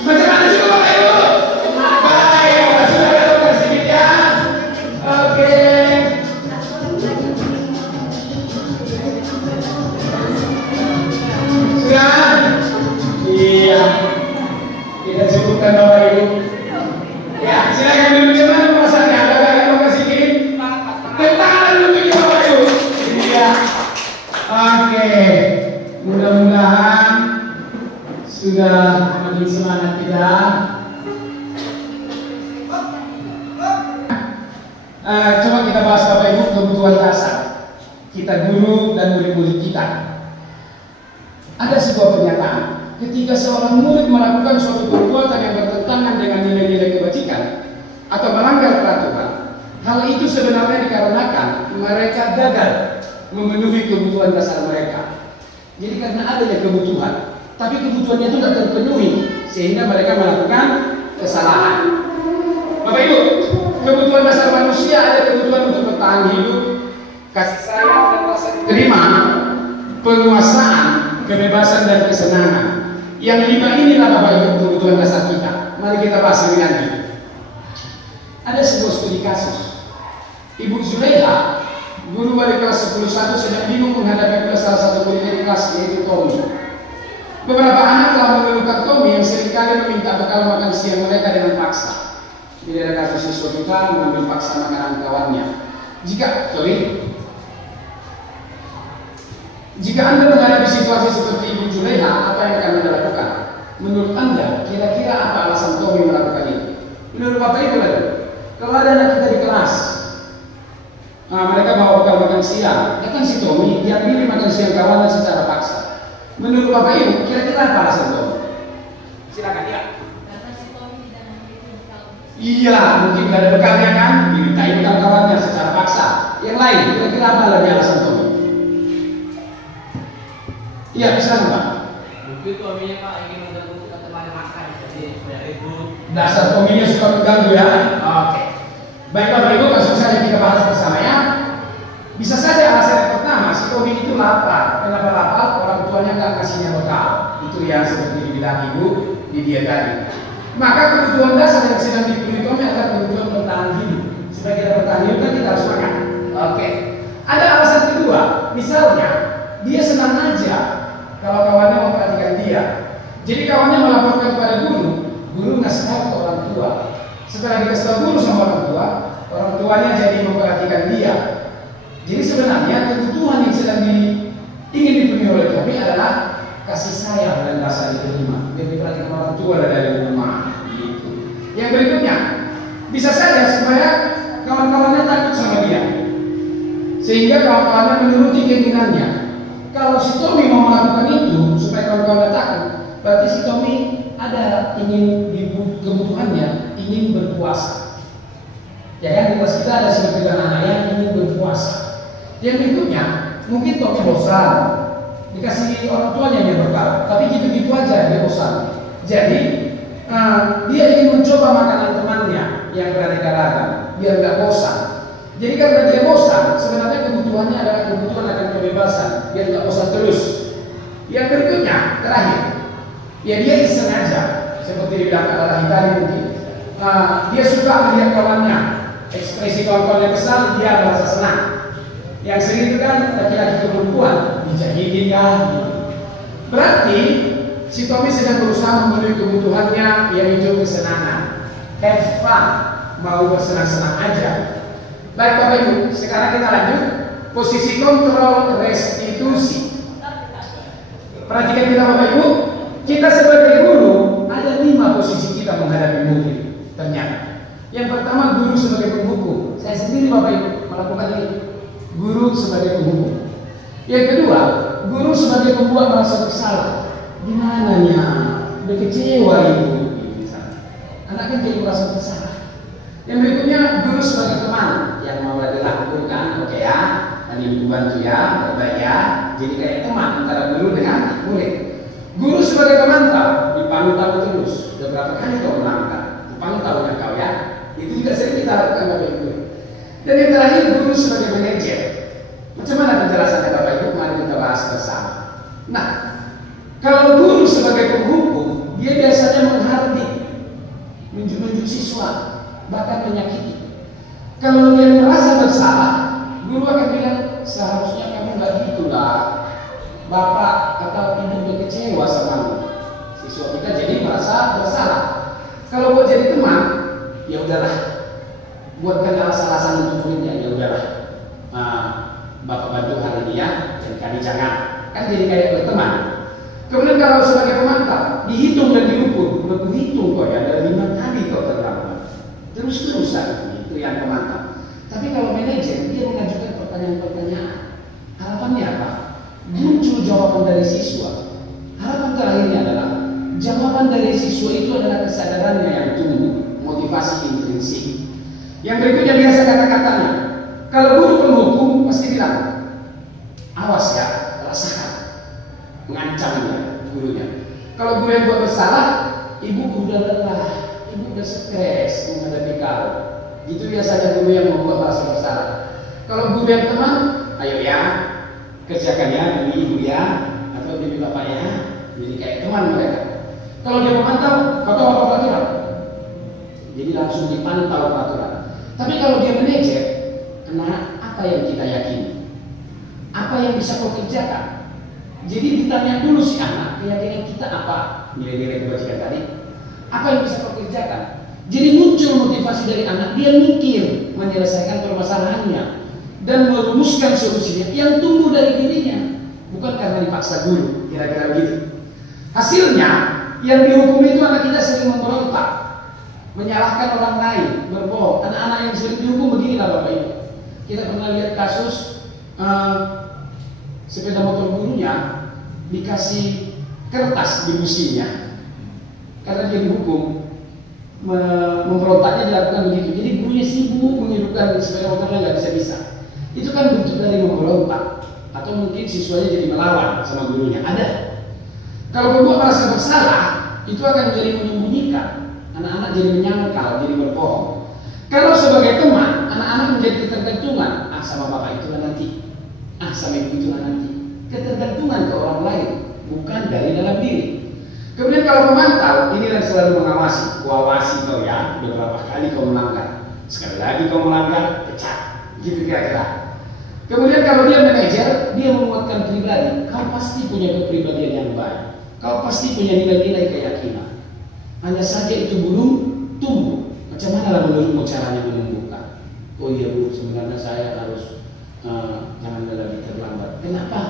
Macam mana sih Bapak Ibu? Baik, sudah ada sedikit ya. Oke. Sudah? Iya. Kita cukupkan Bapak Ibu. Ya, silakan dulu gimana pemasannya. Ada mau kasih tangan dulu Bapak Ibu. Iya. Oke. Mudah-mudahan sudah makin semangat kita. Coba kita bahas Bapak Ibu kebutuhan dasar kita guru dan murid-murid kita. Ada sebuah pernyataan, ketika seorang murid melakukan suatu perbuatan yang bertentangan dengan nilai-nilai kebajikan atau melanggar peraturan, hal itu sebenarnya dikarenakan mereka gagal memenuhi kebutuhan dasar mereka. Jadi karena adanya kebutuhan, tapi kebutuhannya itu tidak terpenuhi, sehingga mereka melakukan kesalahan. Bapak Ibu, kebutuhan dasar manusia ada kebutuhan untuk bertahan hidup, kasih sayang dan rasa diterima, penguasaan, kebebasan dan kesenangan. Yang 5 inilah Bapak Ibu kebutuhan dasar kita. Mari kita bahas lebih lanjut. Ada sebuah studi kasus. Ibu Zulaiha, guru balik kelas 10-1, sedang bingung menghadapi salah satu muridnya di kelas, yaitu Tommy. Beberapa anak telah mengeluhkan Tommy yang seringkali meminta bekal makan siang mereka dengan paksa. Jadi ada kasus siswa kita mengambil paksa makanan kawannya. Jika Anda menghadapi situasi seperti Ibu Zulaiha, apa yang akan Anda lakukan? Menurut Anda, kira-kira apa alasan Tommy melakukan itu? Menurut Bapak Ibu, kalau ada anak kita di kelas, mereka bawa bekal makan siang, ya kan si Tommy dia pilih makan siang kawannya secara paksa. Menurut Bapak Ibu, kira-kira apa alasan Tommy? Silakan ya. Iya, mungkin gak ada bekalnya kan, dimintai bekal kawannya secara paksa. Yang lain, kira-kira apa lagi alasan Tommy? Iya, bisa Pak. Mungkin Tommy-nya Pak ingin mengganggu teman makan, jadi supaya ribut. Dasar Tommy-nya suka mengganggu ya. Oke. Baik Bapak Ibu, langsung saja kita bahas bersama ya. Bisa saja alasan yang pertama, si Tommy itu lapar. Kenapa lapar? Orang tuanya nggak kasihnya bekal. Itu yang seperti dibilang Ibu di dia tadi. Maka kebutuhan dasar yang sedang dipilih Tommy adalah kebutuhan bertahan hidup. Sebagai kita bertahan hidup kan kita harus makan. Oke. Ada alasan kedua, misalnya dia senang aja kalau kawannya memperhatikan dia. Jadi kawannya melaporkan kepada guru ngasih tahu ke orang tua. Setelah dikasih tahu guru sama orang tuanya jadi memperhatikan dia. Jadi sebenarnya kebutuhan yang sedang ingin dipenuhi oleh Tommy adalah kasih sayang dan rasa diterima. Dia diperhatikan orang tua dari rumah. Gitu. Yang berikutnya, bisa saja supaya kawan-kawannya takut sama dia, sehingga kawan-kawannya menuruti keinginannya. Kalau si Tommy mau melakukan itu supaya kawan-kawannya takut, berarti si Tommy ada ingin kebutuhannya ingin berpuasa. Ya kan di kelas kita ada sebagian anak yang ingin berpuasa. Yang berikutnya, mungkin Tommy bosan, dikasih orang tuanya dia bekal, tapi gitu-gitu aja dia bosan. Jadi dia ingin mencoba makanan temannya yang beraneka ragam, biar nggak bosan. Jadi karena dia bosan, sebenarnya kebutuhannya adalah kebutuhan akan kebebasan, biar nggak bosan terus. Yang berikutnya, terakhir, ya dia iseng aja, seperti dibilang Kak Lalahi tadi mungkin. Dia suka melihat kawannya, ekspresi kawan-kawannya kesal, dia merasa senang. Yang sering itu kan laki-laki perempuan, dijahitin ya. Gitu. Berarti si Tommy sedang berusaha memenuhi kebutuhannya, yaitu kesenangan. Have fun, mau bersenang-senang aja. Baik Bapak Ibu, sekarang kita lanjut. Posisi kontrol restitusi. Perhatikan kita Bapak Ibu, kita sebagai guru ada 5 posisi kita menghadapi murid. Ternyata yang pertama guru sebagai penghukum. Saya sendiri Bapak Ibu melakukan ini. Guru sebagai penghukum. Yang kedua, guru sebagai pembuat merasa bersalah. Gimana nya? Udah kecewa ibu. Anaknya jadi merasa bersalah. Yang berikutnya guru sebagai teman yang mau dilakukan, oke ya. Adik bantu ya, baik ya. Jadi kayak teman antara guru dengan murid. Guru sebagai pemantau, dipantau terus. Sudah berapa kali kau melangkah? Dipantau ya kau ya. Itu juga sering kita lakukan Bapak Ibu. Dan yang terakhir, guru sebagai manajer. Macam mana penjelasannya Bapak Ibu? Mari kita bahas bersama. Nah, kalau guru sebagai penghukum, dia biasanya menghardik, menunjuk siswa, bahkan menyakiti. Kalau dia merasa bersalah, guru akan bilang, seharusnya kamu nggak gitulah. Bapak atau ibu udah kecewa sama kamu. Siswa kita jadi merasa bersalah. Kalau buat jadi teman, ya udahlah. Buatkan alasan-alasan untuk muridnya, ya udahlah. Bapak bantu hari ini ya, dan kali jangan. Kan jadi kayak berteman. Kemudian kalau sebagai pemantau, dihitung dan diukur. Udah dihitung kok ya, ada 5 kali kau terlambat. Terus-terusan itu yang pemantau. Tapi kalau manajer, dia mengajukan pertanyaan-pertanyaan. Harapannya apa? Muncul jawaban dari siswa. Harapan terakhirnya adalah jawaban dari siswa itu adalah kesadarannya yang tumbuh, motivasi intrinsik. Yang berikutnya biasa kata-katanya. Kalau guru penghukum pasti bilang, awas ya, rasakan, mengancamnya gurunya. Kalau guru yang buat bersalah, ibu udah lelah, ibu udah stres menghadapi kau. Itu biasanya guru yang membuat merasa bersalah. Kalau guru yang teman, ayo ya, kerjakan ya demi ibu ya, atau demi bapak ya. Jadi kayak teman mereka. Kalau dia memantau, kau apa peraturan? Jadi langsung dipantau peraturan. Tapi kalau dia manajer, kena apa yang kita yakini? Apa yang bisa kau kerjakan? Jadi ditanya dulu si anak, keyakinan kita apa? Nilai-nilai kebajikan tadi. Apa yang bisa kau kerjakan? Jadi muncul motivasi dari anak, dia mikir menyelesaikan permasalahannya dan merumuskan solusinya yang tumbuh dari dirinya, bukan karena dipaksa guru, kira-kira begitu. Hasilnya, yang dihukum itu anak kita sering memberontak, menyalahkan orang lain, berbohong. Anak-anak yang sering dihukum beginilah Bapak Ibu. Kita pernah lihat kasus sepeda motor gurunya dikasih kertas di businya karena dia dihukum. Memberontaknya dilakukan begitu. Jadi gurunya sibuk menghidupkan sepeda motornya nggak bisa-bisa. Itu kan bentuk dari memberontak. Atau mungkin siswanya jadi melawan sama gurunya. Ada. Kalau berbuat merasa bersalah, itu akan jadi menyembunyikan. Anak-anak jadi menyangkal, jadi berbohong. Kalau sebagai teman, anak-anak menjadi ketergantungan. Sama bapak itulah nanti. Sama ibu itulah nanti. Ketergantungan ke orang lain, bukan dari dalam diri. Kemudian kalau memantau, ini yang selalu mengawasi. Kuawasi kau ya, beberapa kali kau melanggar. Sekali lagi kau melanggar, pecat. Gitu kira-kira. Kemudian kalau dia manajer, dia menguatkan pribadi. Kau pasti punya kepribadian yang baik. Kau pasti punya nilai-nilai keyakinan. Hanya saja itu belum tumbuh. Macam mana lah menurutmu caranya menumbuhkan? Oh iya Bu, sebenarnya saya harus jangan lagi terlambat. Kenapa?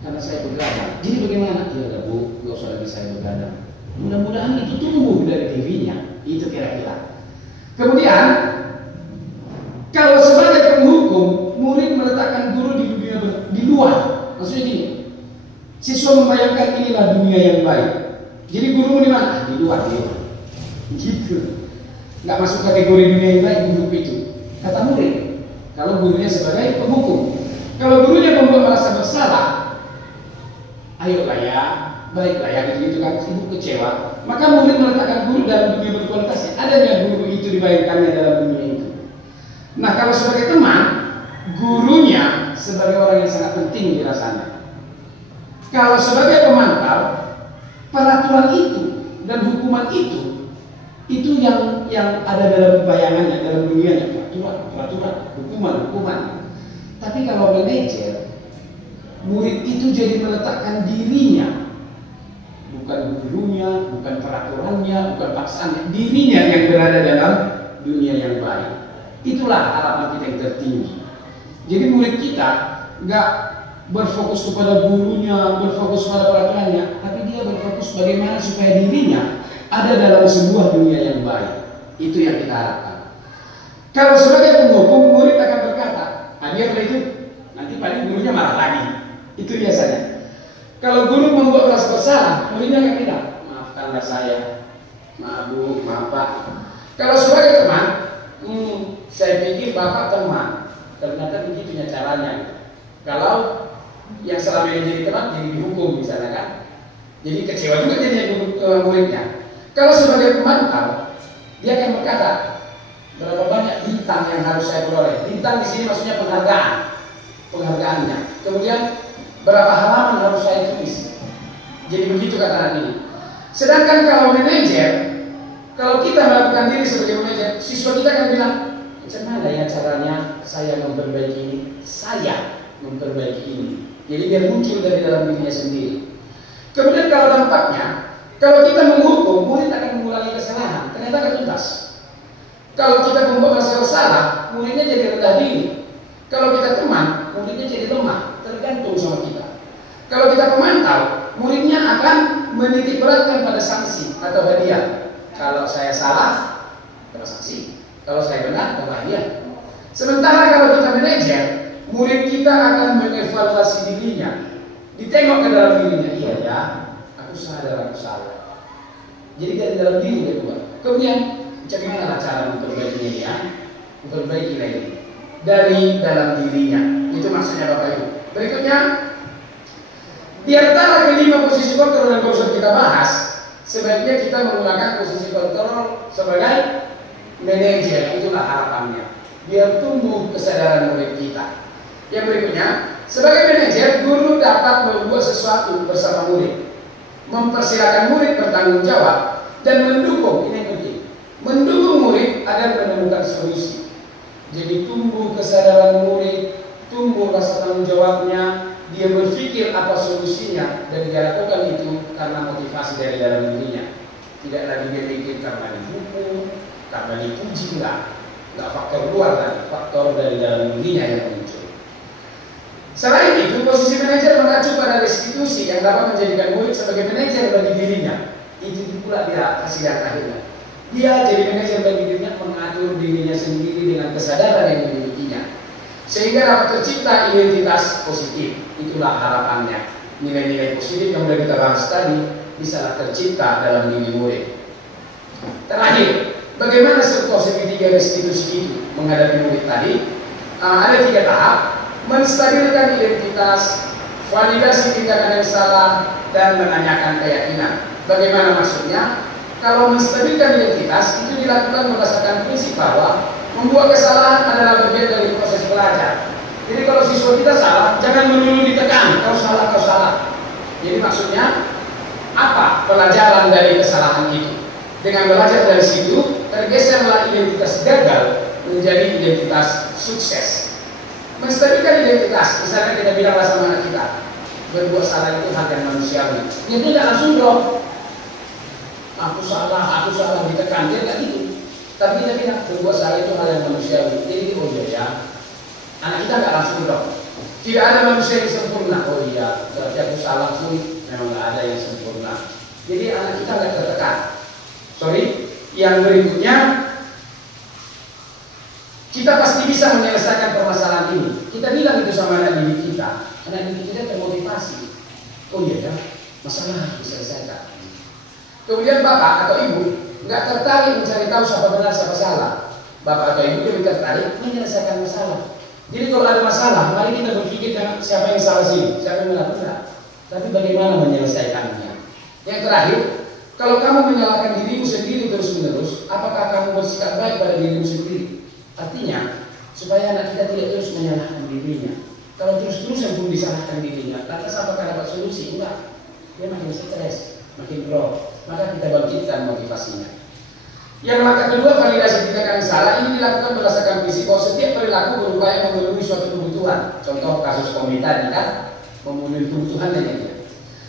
Karena saya begadang. Jadi bagaimana? Ya udah Bu, gak usah lagi saya begadang. Mudah-mudahan itu tumbuh dari dirinya. Itu kira-kira. Kemudian, kalau sebagai penghukum, murid meletakkan guru di dunia di luar. Maksudnya gini, siswa membayangkan inilah dunia yang baik. Jadi gurumu di mana? Di luar dia. Gitu. Nggak masuk kategori dunia yang baik guru itu. Kata murid. Kalau gurunya sebagai penghukum. Kalau gurunya membuat merasa bersalah, ayolah ya, baiklah ya, gitu kan, ibu kecewa. Maka murid meletakkan guru dalam dunia berkualitas. Adanya guru itu dibayangkannya dalam dunia itu. Nah kalau sebagai teman, gurunya sebagai orang yang sangat penting dirasanya. Kalau sebagai pemantau, peraturan itu dan hukuman itu yang ada dalam bayangannya, dalam dunianya, peraturan, hukuman. Tapi kalau manajer, murid itu jadi meletakkan dirinya, bukan gurunya, bukan peraturannya, bukan paksaannya, dirinya yang berada dalam dunia yang baik. Itulah harapan kita yang tertinggi. Jadi murid kita nggak berfokus kepada gurunya, berfokus pada peraturannya, tapi dia berfokus bagaimana supaya dirinya ada dalam sebuah dunia yang baik. Itu yang kita harapkan. Kalau sebagai penghukum, murid akan berkata, dia itu nanti paling gurunya marah lagi. Itu biasanya. Kalau guru membuat merasa bersalah, muridnya akan bilang, maafkanlah saya, maaf Bu, maaf Pak. Kalau sebagai teman, saya pikir Bapak teman, ternyata begitunya caranya. Kalau yang selama ini jadi teman jadi dihukum misalnya kan, jadi kecewa juga jadi muridnya. Kalau sebagai pemantau, dia akan berkata berapa banyak bintang yang harus saya peroleh. Bintang di sini maksudnya penghargaannya. Kemudian berapa halaman harus saya tulis. Jadi begitu kata anak ini. Sedangkan kalau manajer, kalau kita melakukan diri sebagai manajer, siswa kita akan bilang, macam mana ya caranya saya memperbaiki ini? Saya memperbaiki ini. Jadi biar muncul dari dalam dirinya sendiri. Kemudian kalau dampaknya, kalau kita menghukum, murid akan mengulangi kesalahan. Ternyata akan tuntas. Kalau kita membuat masalah salah, muridnya jadi rendah diri. Kalau kita teman, muridnya jadi lemah. Tergantung sama kita. Kalau kita pemantau, muridnya akan menitik beratkan pada sanksi atau hadiah. Kalau saya salah, dapat sanksi. Kalau saya benar, dapat hadiah. Sementara kalau kita manajer, murid kita akan mengevaluasi dirinya. Ditengok ke dalam dirinya, iya ya, aku sadar aku salah. Jadi dari dalam diri dia buat. Kemudian, bagaimana cara memperbaikinya dia? Memperbaiki lagi dari dalam dirinya. Itu maksudnya Bapak Ibu. Berikutnya, di antara kelima posisi kontrol yang barusan kita bahas, sebaiknya kita menggunakan posisi kontrol sebagai manajer. Itulah harapannya, biar tumbuh kesadaran murid kita. Yang berikutnya, sebagai manajer, guru dapat membuat sesuatu bersama murid, mempersilakan murid bertanggung jawab, dan mendukung. Ini yang penting, mendukung murid agar menemukan solusi. Jadi tumbuh kesadaran murid, tumbuh rasa tanggung jawabnya. Dia berpikir apa solusinya, dan dia lakukan itu karena motivasi dari dalam dirinya. Tidak lagi dia pikir karena dihukum, karena dipuji, enggak faktor luar tadi, faktor dari dalam dirinya yang muncul. Selain itu, posisi manajer mengacu pada restitusi yang dapat menjadikan murid sebagai manajer bagi dirinya. Itu pula dia hasil yang akhirnya. Dia jadi manajer bagi dirinya, mengatur dirinya sendiri dengan kesadaran yang dimilikinya, sehingga dapat tercipta identitas positif. Itulah harapannya. Nilai-nilai positif yang sudah kita bahas tadi bisa tercipta dalam diri murid. Terakhir, bagaimana struktur segitiga restitusi itu menghadapi murid tadi? Ada 3 tahap: menstabilkan identitas, validasi tindakan yang salah, dan menanyakan keyakinan. Bagaimana maksudnya? Kalau menstabilkan identitas itu dilakukan berdasarkan prinsip bahwa membuat kesalahan adalah bagian dari proses belajar. Jadi kalau siswa kita salah, jangan melulu ditekan, kau salah, kau salah. Jadi maksudnya apa pelajaran dari kesalahan itu? Dengan belajar dari situ, tergeserlah identitas gagal menjadi identitas sukses. Menstabilkan identitas, misalnya kita bilang sama anak kita, berbuat salah itu hal yang manusiawi. Itu tidak langsung dong, aku salah ditekan, dia tidak gitu. Tapi kita bilang berbuat salah itu hal yang manusiawi. Jadi oh iya ya, anak kita nggak langsung dong. Tidak ada manusia yang sempurna. Oh iya, berarti aku salah pun memang nggak ada yang sempurna. Jadi anak kita nggak tertekan. Yang berikutnya, kita pasti bisa menyelesaikan permasalahan ini. Kita bilang itu sama anak didik kita. Anak didik kita termotivasi. Oh iya kan, masalah harus diselesaikan. Kemudian bapak atau ibu nggak tertarik mencari tahu siapa benar siapa salah. Bapak atau ibu lebih tertarik menyelesaikan masalah. Jadi kalau ada masalah, mari kita berpikir siapa yang salah sih, siapa yang benar. Tapi bagaimana menyelesaikannya? Yang terakhir, kalau kamu menyalahkan dirimu sendiri terus-menerus, apakah kamu bersikap baik pada dirimu sendiri? Artinya, supaya anak kita tidak terus menyalahkan dirinya. Kalau terus-terusan pun disalahkan dirinya, lantas apakah dapat solusi? Enggak. Dia makin stres, makin drop. Maka kita bangkitkan motivasinya. Yang langkah kedua, validasi tindakan salah. Ini dilakukan berdasarkan prinsip bahwa setiap perilaku berupaya memenuhi suatu kebutuhan. Contoh kasus Komi tadi kan, memenuhi kebutuhannya dia.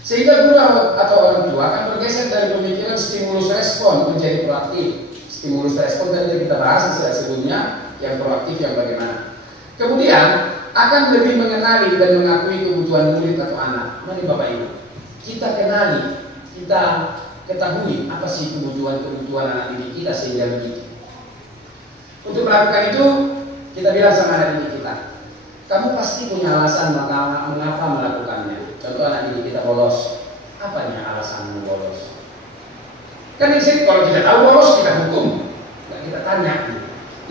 Sehingga guru atau orang tua akan bergeser dari pemikiran stimulus respon menjadi proaktif. Stimulus respon tadi kita bahas sebelumnya, yang proaktif yang bagaimana. Kemudian akan lebih mengenali dan mengakui kebutuhan murid atau anak. Mari Bapak Ibu, kita kenali, kita ketahui apa sih kebutuhan anak didik kita sehingga begitu. Untuk melakukan itu, kita bilang sama anak didik kita, kamu pasti punya alasan mengapa melakukannya. Contoh anak didik kita bolos, apanya alasanmu bolos? Kan di sini kalau kita tahu bolos kita hukum, nggak kita tanya.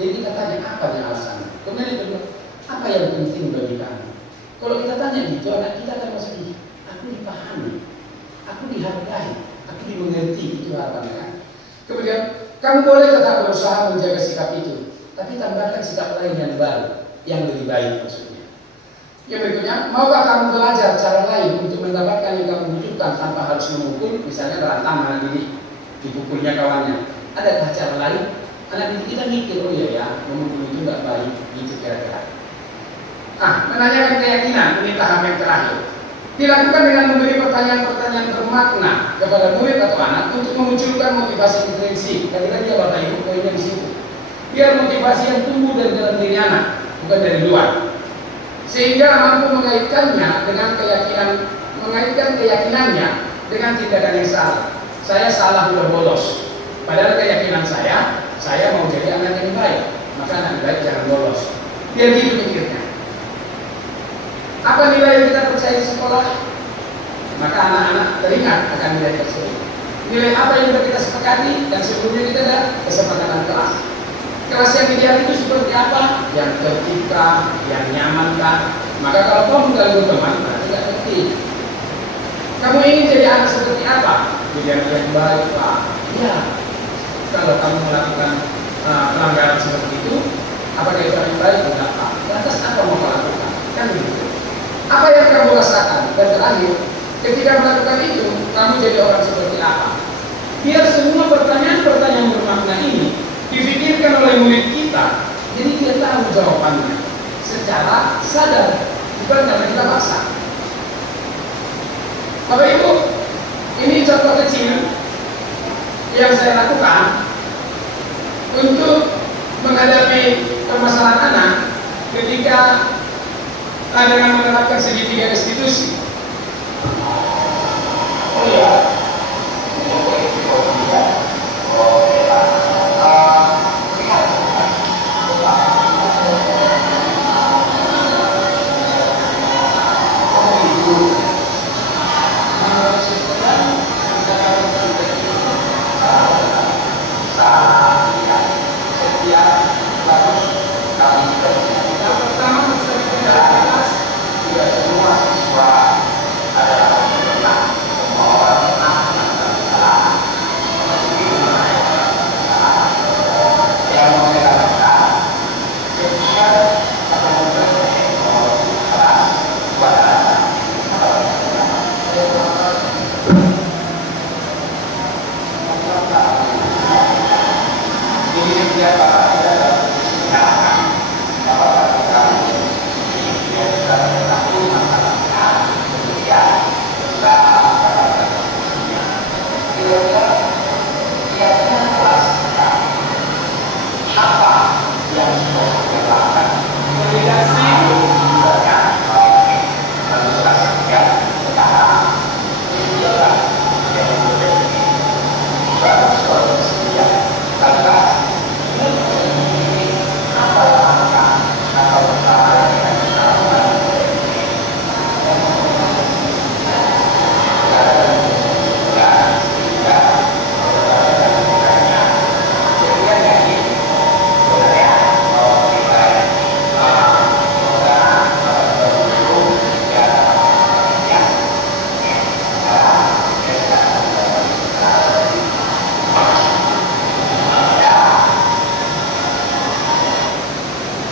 Jadi kita tanya apa yang alasannya. Kemudian itu apa yang penting bagi kamu? Kalau kita tanya gitu, anak kita akan merasa, aku dipahami, aku dihargai, aku dimengerti, itu harapannya kan. Kemudian kamu boleh tetap berusaha menjaga sikap itu, tapi tambahkan sikap lain yang baru, yang lebih baik maksudnya. Yang berikutnya, maukah kamu belajar cara lain untuk mendapatkan yang kamu butuhkan tanpa harus memukul, misalnya berantem anak didik, dipukulnya kawannya. Adakah cara lain? Anak didik kita mikir, oh iya ya, memukul itu nggak baik, itu kira-kira. Menanyakan keyakinan, ini tahap yang terakhir. Dilakukan dengan memberi pertanyaan-pertanyaan bermakna kepada murid atau anak untuk memunculkan motivasi intrinsik. Kali-kali ya Bapak Ibu, poinnya di situ. Biar motivasi yang tumbuh dari dalam diri anak, bukan dari luar. Sehingga mampu mengaitkannya dengan keyakinan, mengaitkan keyakinannya dengan tindakan yang salah. Saya salah udah bolos. Padahal keyakinan saya mau jadi anak yang baik. Maka anak yang baik jangan bolos. Biar gitu pikirnya. Apa nilai yang kita percaya di sekolah? Maka anak-anak teringat akan nilai tersebut. Nilai apa yang sudah kita sepakati dan sebelumnya kita ada kesepakatan kelas. Kelas yang ideal itu seperti apa? Yang tertib, yang nyamankah? Maka kalau kamu mengganggu teman, berarti tidak tertib. Kamu ingin jadi anak seperti apa? Jadi anak yang baik, Pak. Ya. Kalau kamu melakukan pelanggaran seperti itu, apakah itu yang baik? Enggak, Pak. Lantas apa mau melakukan? Kan begitu. Apa yang kamu rasakan? Dan terakhir, ketika melakukan itu, kamu jadi orang seperti apa? Biar semua pertanyaan-pertanyaan bermakna ini dipikirkan oleh murid kita, jadi dia tahu jawabannya secara sadar, bukan karena kita paksa. Bapak Ibu, ini contoh kecil yang saya lakukan untuk menghadapi permasalahan anak ketika dengan menerapkan segitiga restitusi. Oh ya.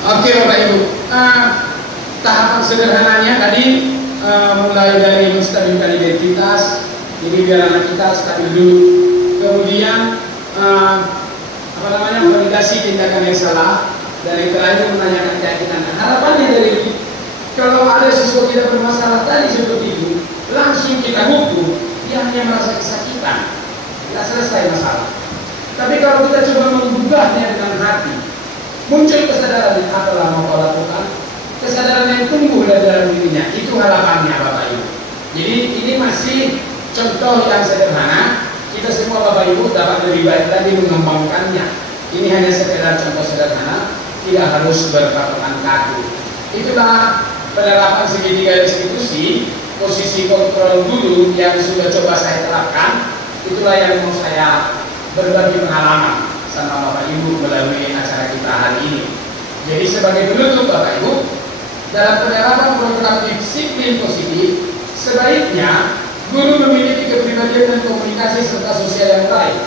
Oke Bapak Ibu, tahapan sederhananya tadi mulai dari menstabilkan identitas, ini biar anak kita stabil dulu. Kemudian validasi tindakan yang salah, dan yang terakhir menanyakan keyakinan. Harapannya dari itu, kalau ada siswa kita bermasalah tadi seperti itu, langsung kita hukum, dia hanya merasa kesakitan, tidak selesai masalah. Tapi kalau kita coba menggugahnya dengan hati, muncul kesadaran yang apalah mau lakukan, kesadaran yang tumbuh dari dalam dirinya, itu harapannya Bapak Ibu. Jadi ini masih contoh yang sederhana, kita semua Bapak Ibu dapat lebih baik lagi mengembangkannya. Ini hanya sekedar contoh sederhana, tidak harus berpatokan kaku. Itulah penerapan segitiga restitusi, posisi kontrol dulu yang sudah coba saya terapkan. Itulah yang mau saya berbagi pengalaman sama Bapak Ibu melalui acara kita hari ini. Jadi sebagai penutup Bapak Ibu, dalam penerapan program disiplin positif, sebaiknya guru memiliki kepribadian dan komunikasi serta sosial yang baik.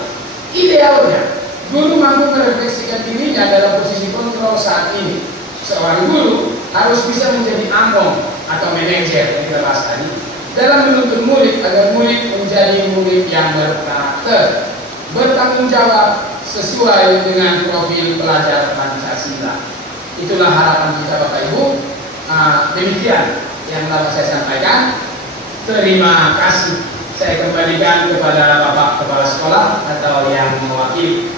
Idealnya, guru mampu merefleksikan dirinya dalam posisi kontrol saat ini. Seorang guru harus bisa menjadi among atau manajer yang kita bahas tadi dalam menuntun murid agar murid menjadi murid yang berkarakter, bertanggung jawab sesuai dengan profil pelajar Pancasila. Itulah harapan kita Bapak Ibu. Demikian yang dapat saya sampaikan. Terima kasih. Saya kembalikan kepada Bapak Kepala Sekolah atau yang mewakili.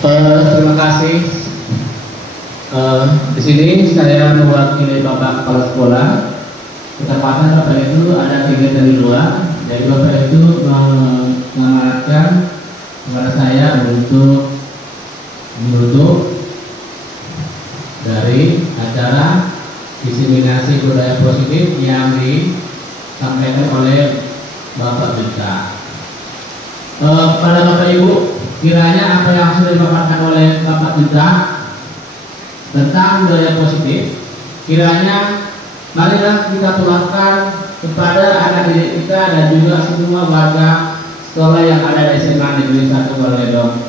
Terima kasih. Di sini saya mewakili Bapak Kepala Sekolah. Ketepatan Bapak itu ada kegiatan di luar. Jadi Bapak itu mengamanatkan kepada saya untuk menutup dari acara diseminasi budaya positif yang disampaikan oleh Bapak Duta. Pada Bapak Ibu, kiranya apa yang sudah dipaparkan oleh Bapak Duta tentang budaya positif, kiranya marilah kita tularkan kepada anak didik kita dan juga semua warga sekolah yang ada di SMA Negeri 1 Baledong.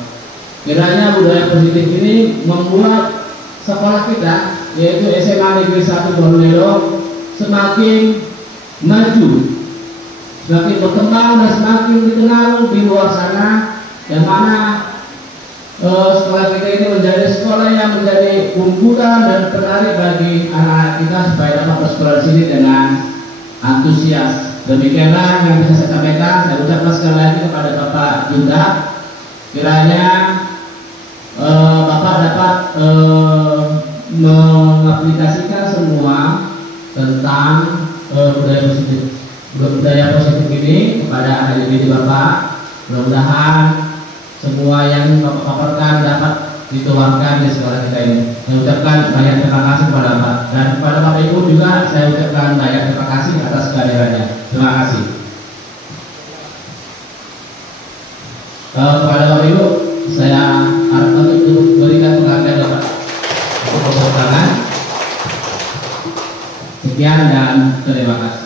Kiranya budaya positif ini membuat sekolah kita, yaitu SMA Negeri 1 Baledong, semakin maju, semakin berkembang dan semakin dikenal di luar sana, yang mana sekolah kita ini menjadi sekolah yang menjadi unggulan dan menarik bagi anak-anak kita supaya dapat bersekolah di sini dengan antusias. Demikianlah yang bisa saya sampaikan. Saya ucapkan sekali lagi kepada Bapak Junta, kiranya Bapak dapat mengaplikasikan semua tentang budaya positif ini kepada anak didik Bapak. Mudah-mudahan semua yang Bapak paparkan dapat ditularkan di sekolah kita ini. Saya ucapkan banyak terima kasih kepada Bapak, dan kepada Bapak Ibu juga saya ucapkan banyak terima kasih atas kehadirannya. Terima kasih. Kepada Bapak Ibu, saya harap untuk berikan penghargaan Bapak untuk tangan. Sekian dan terima kasih.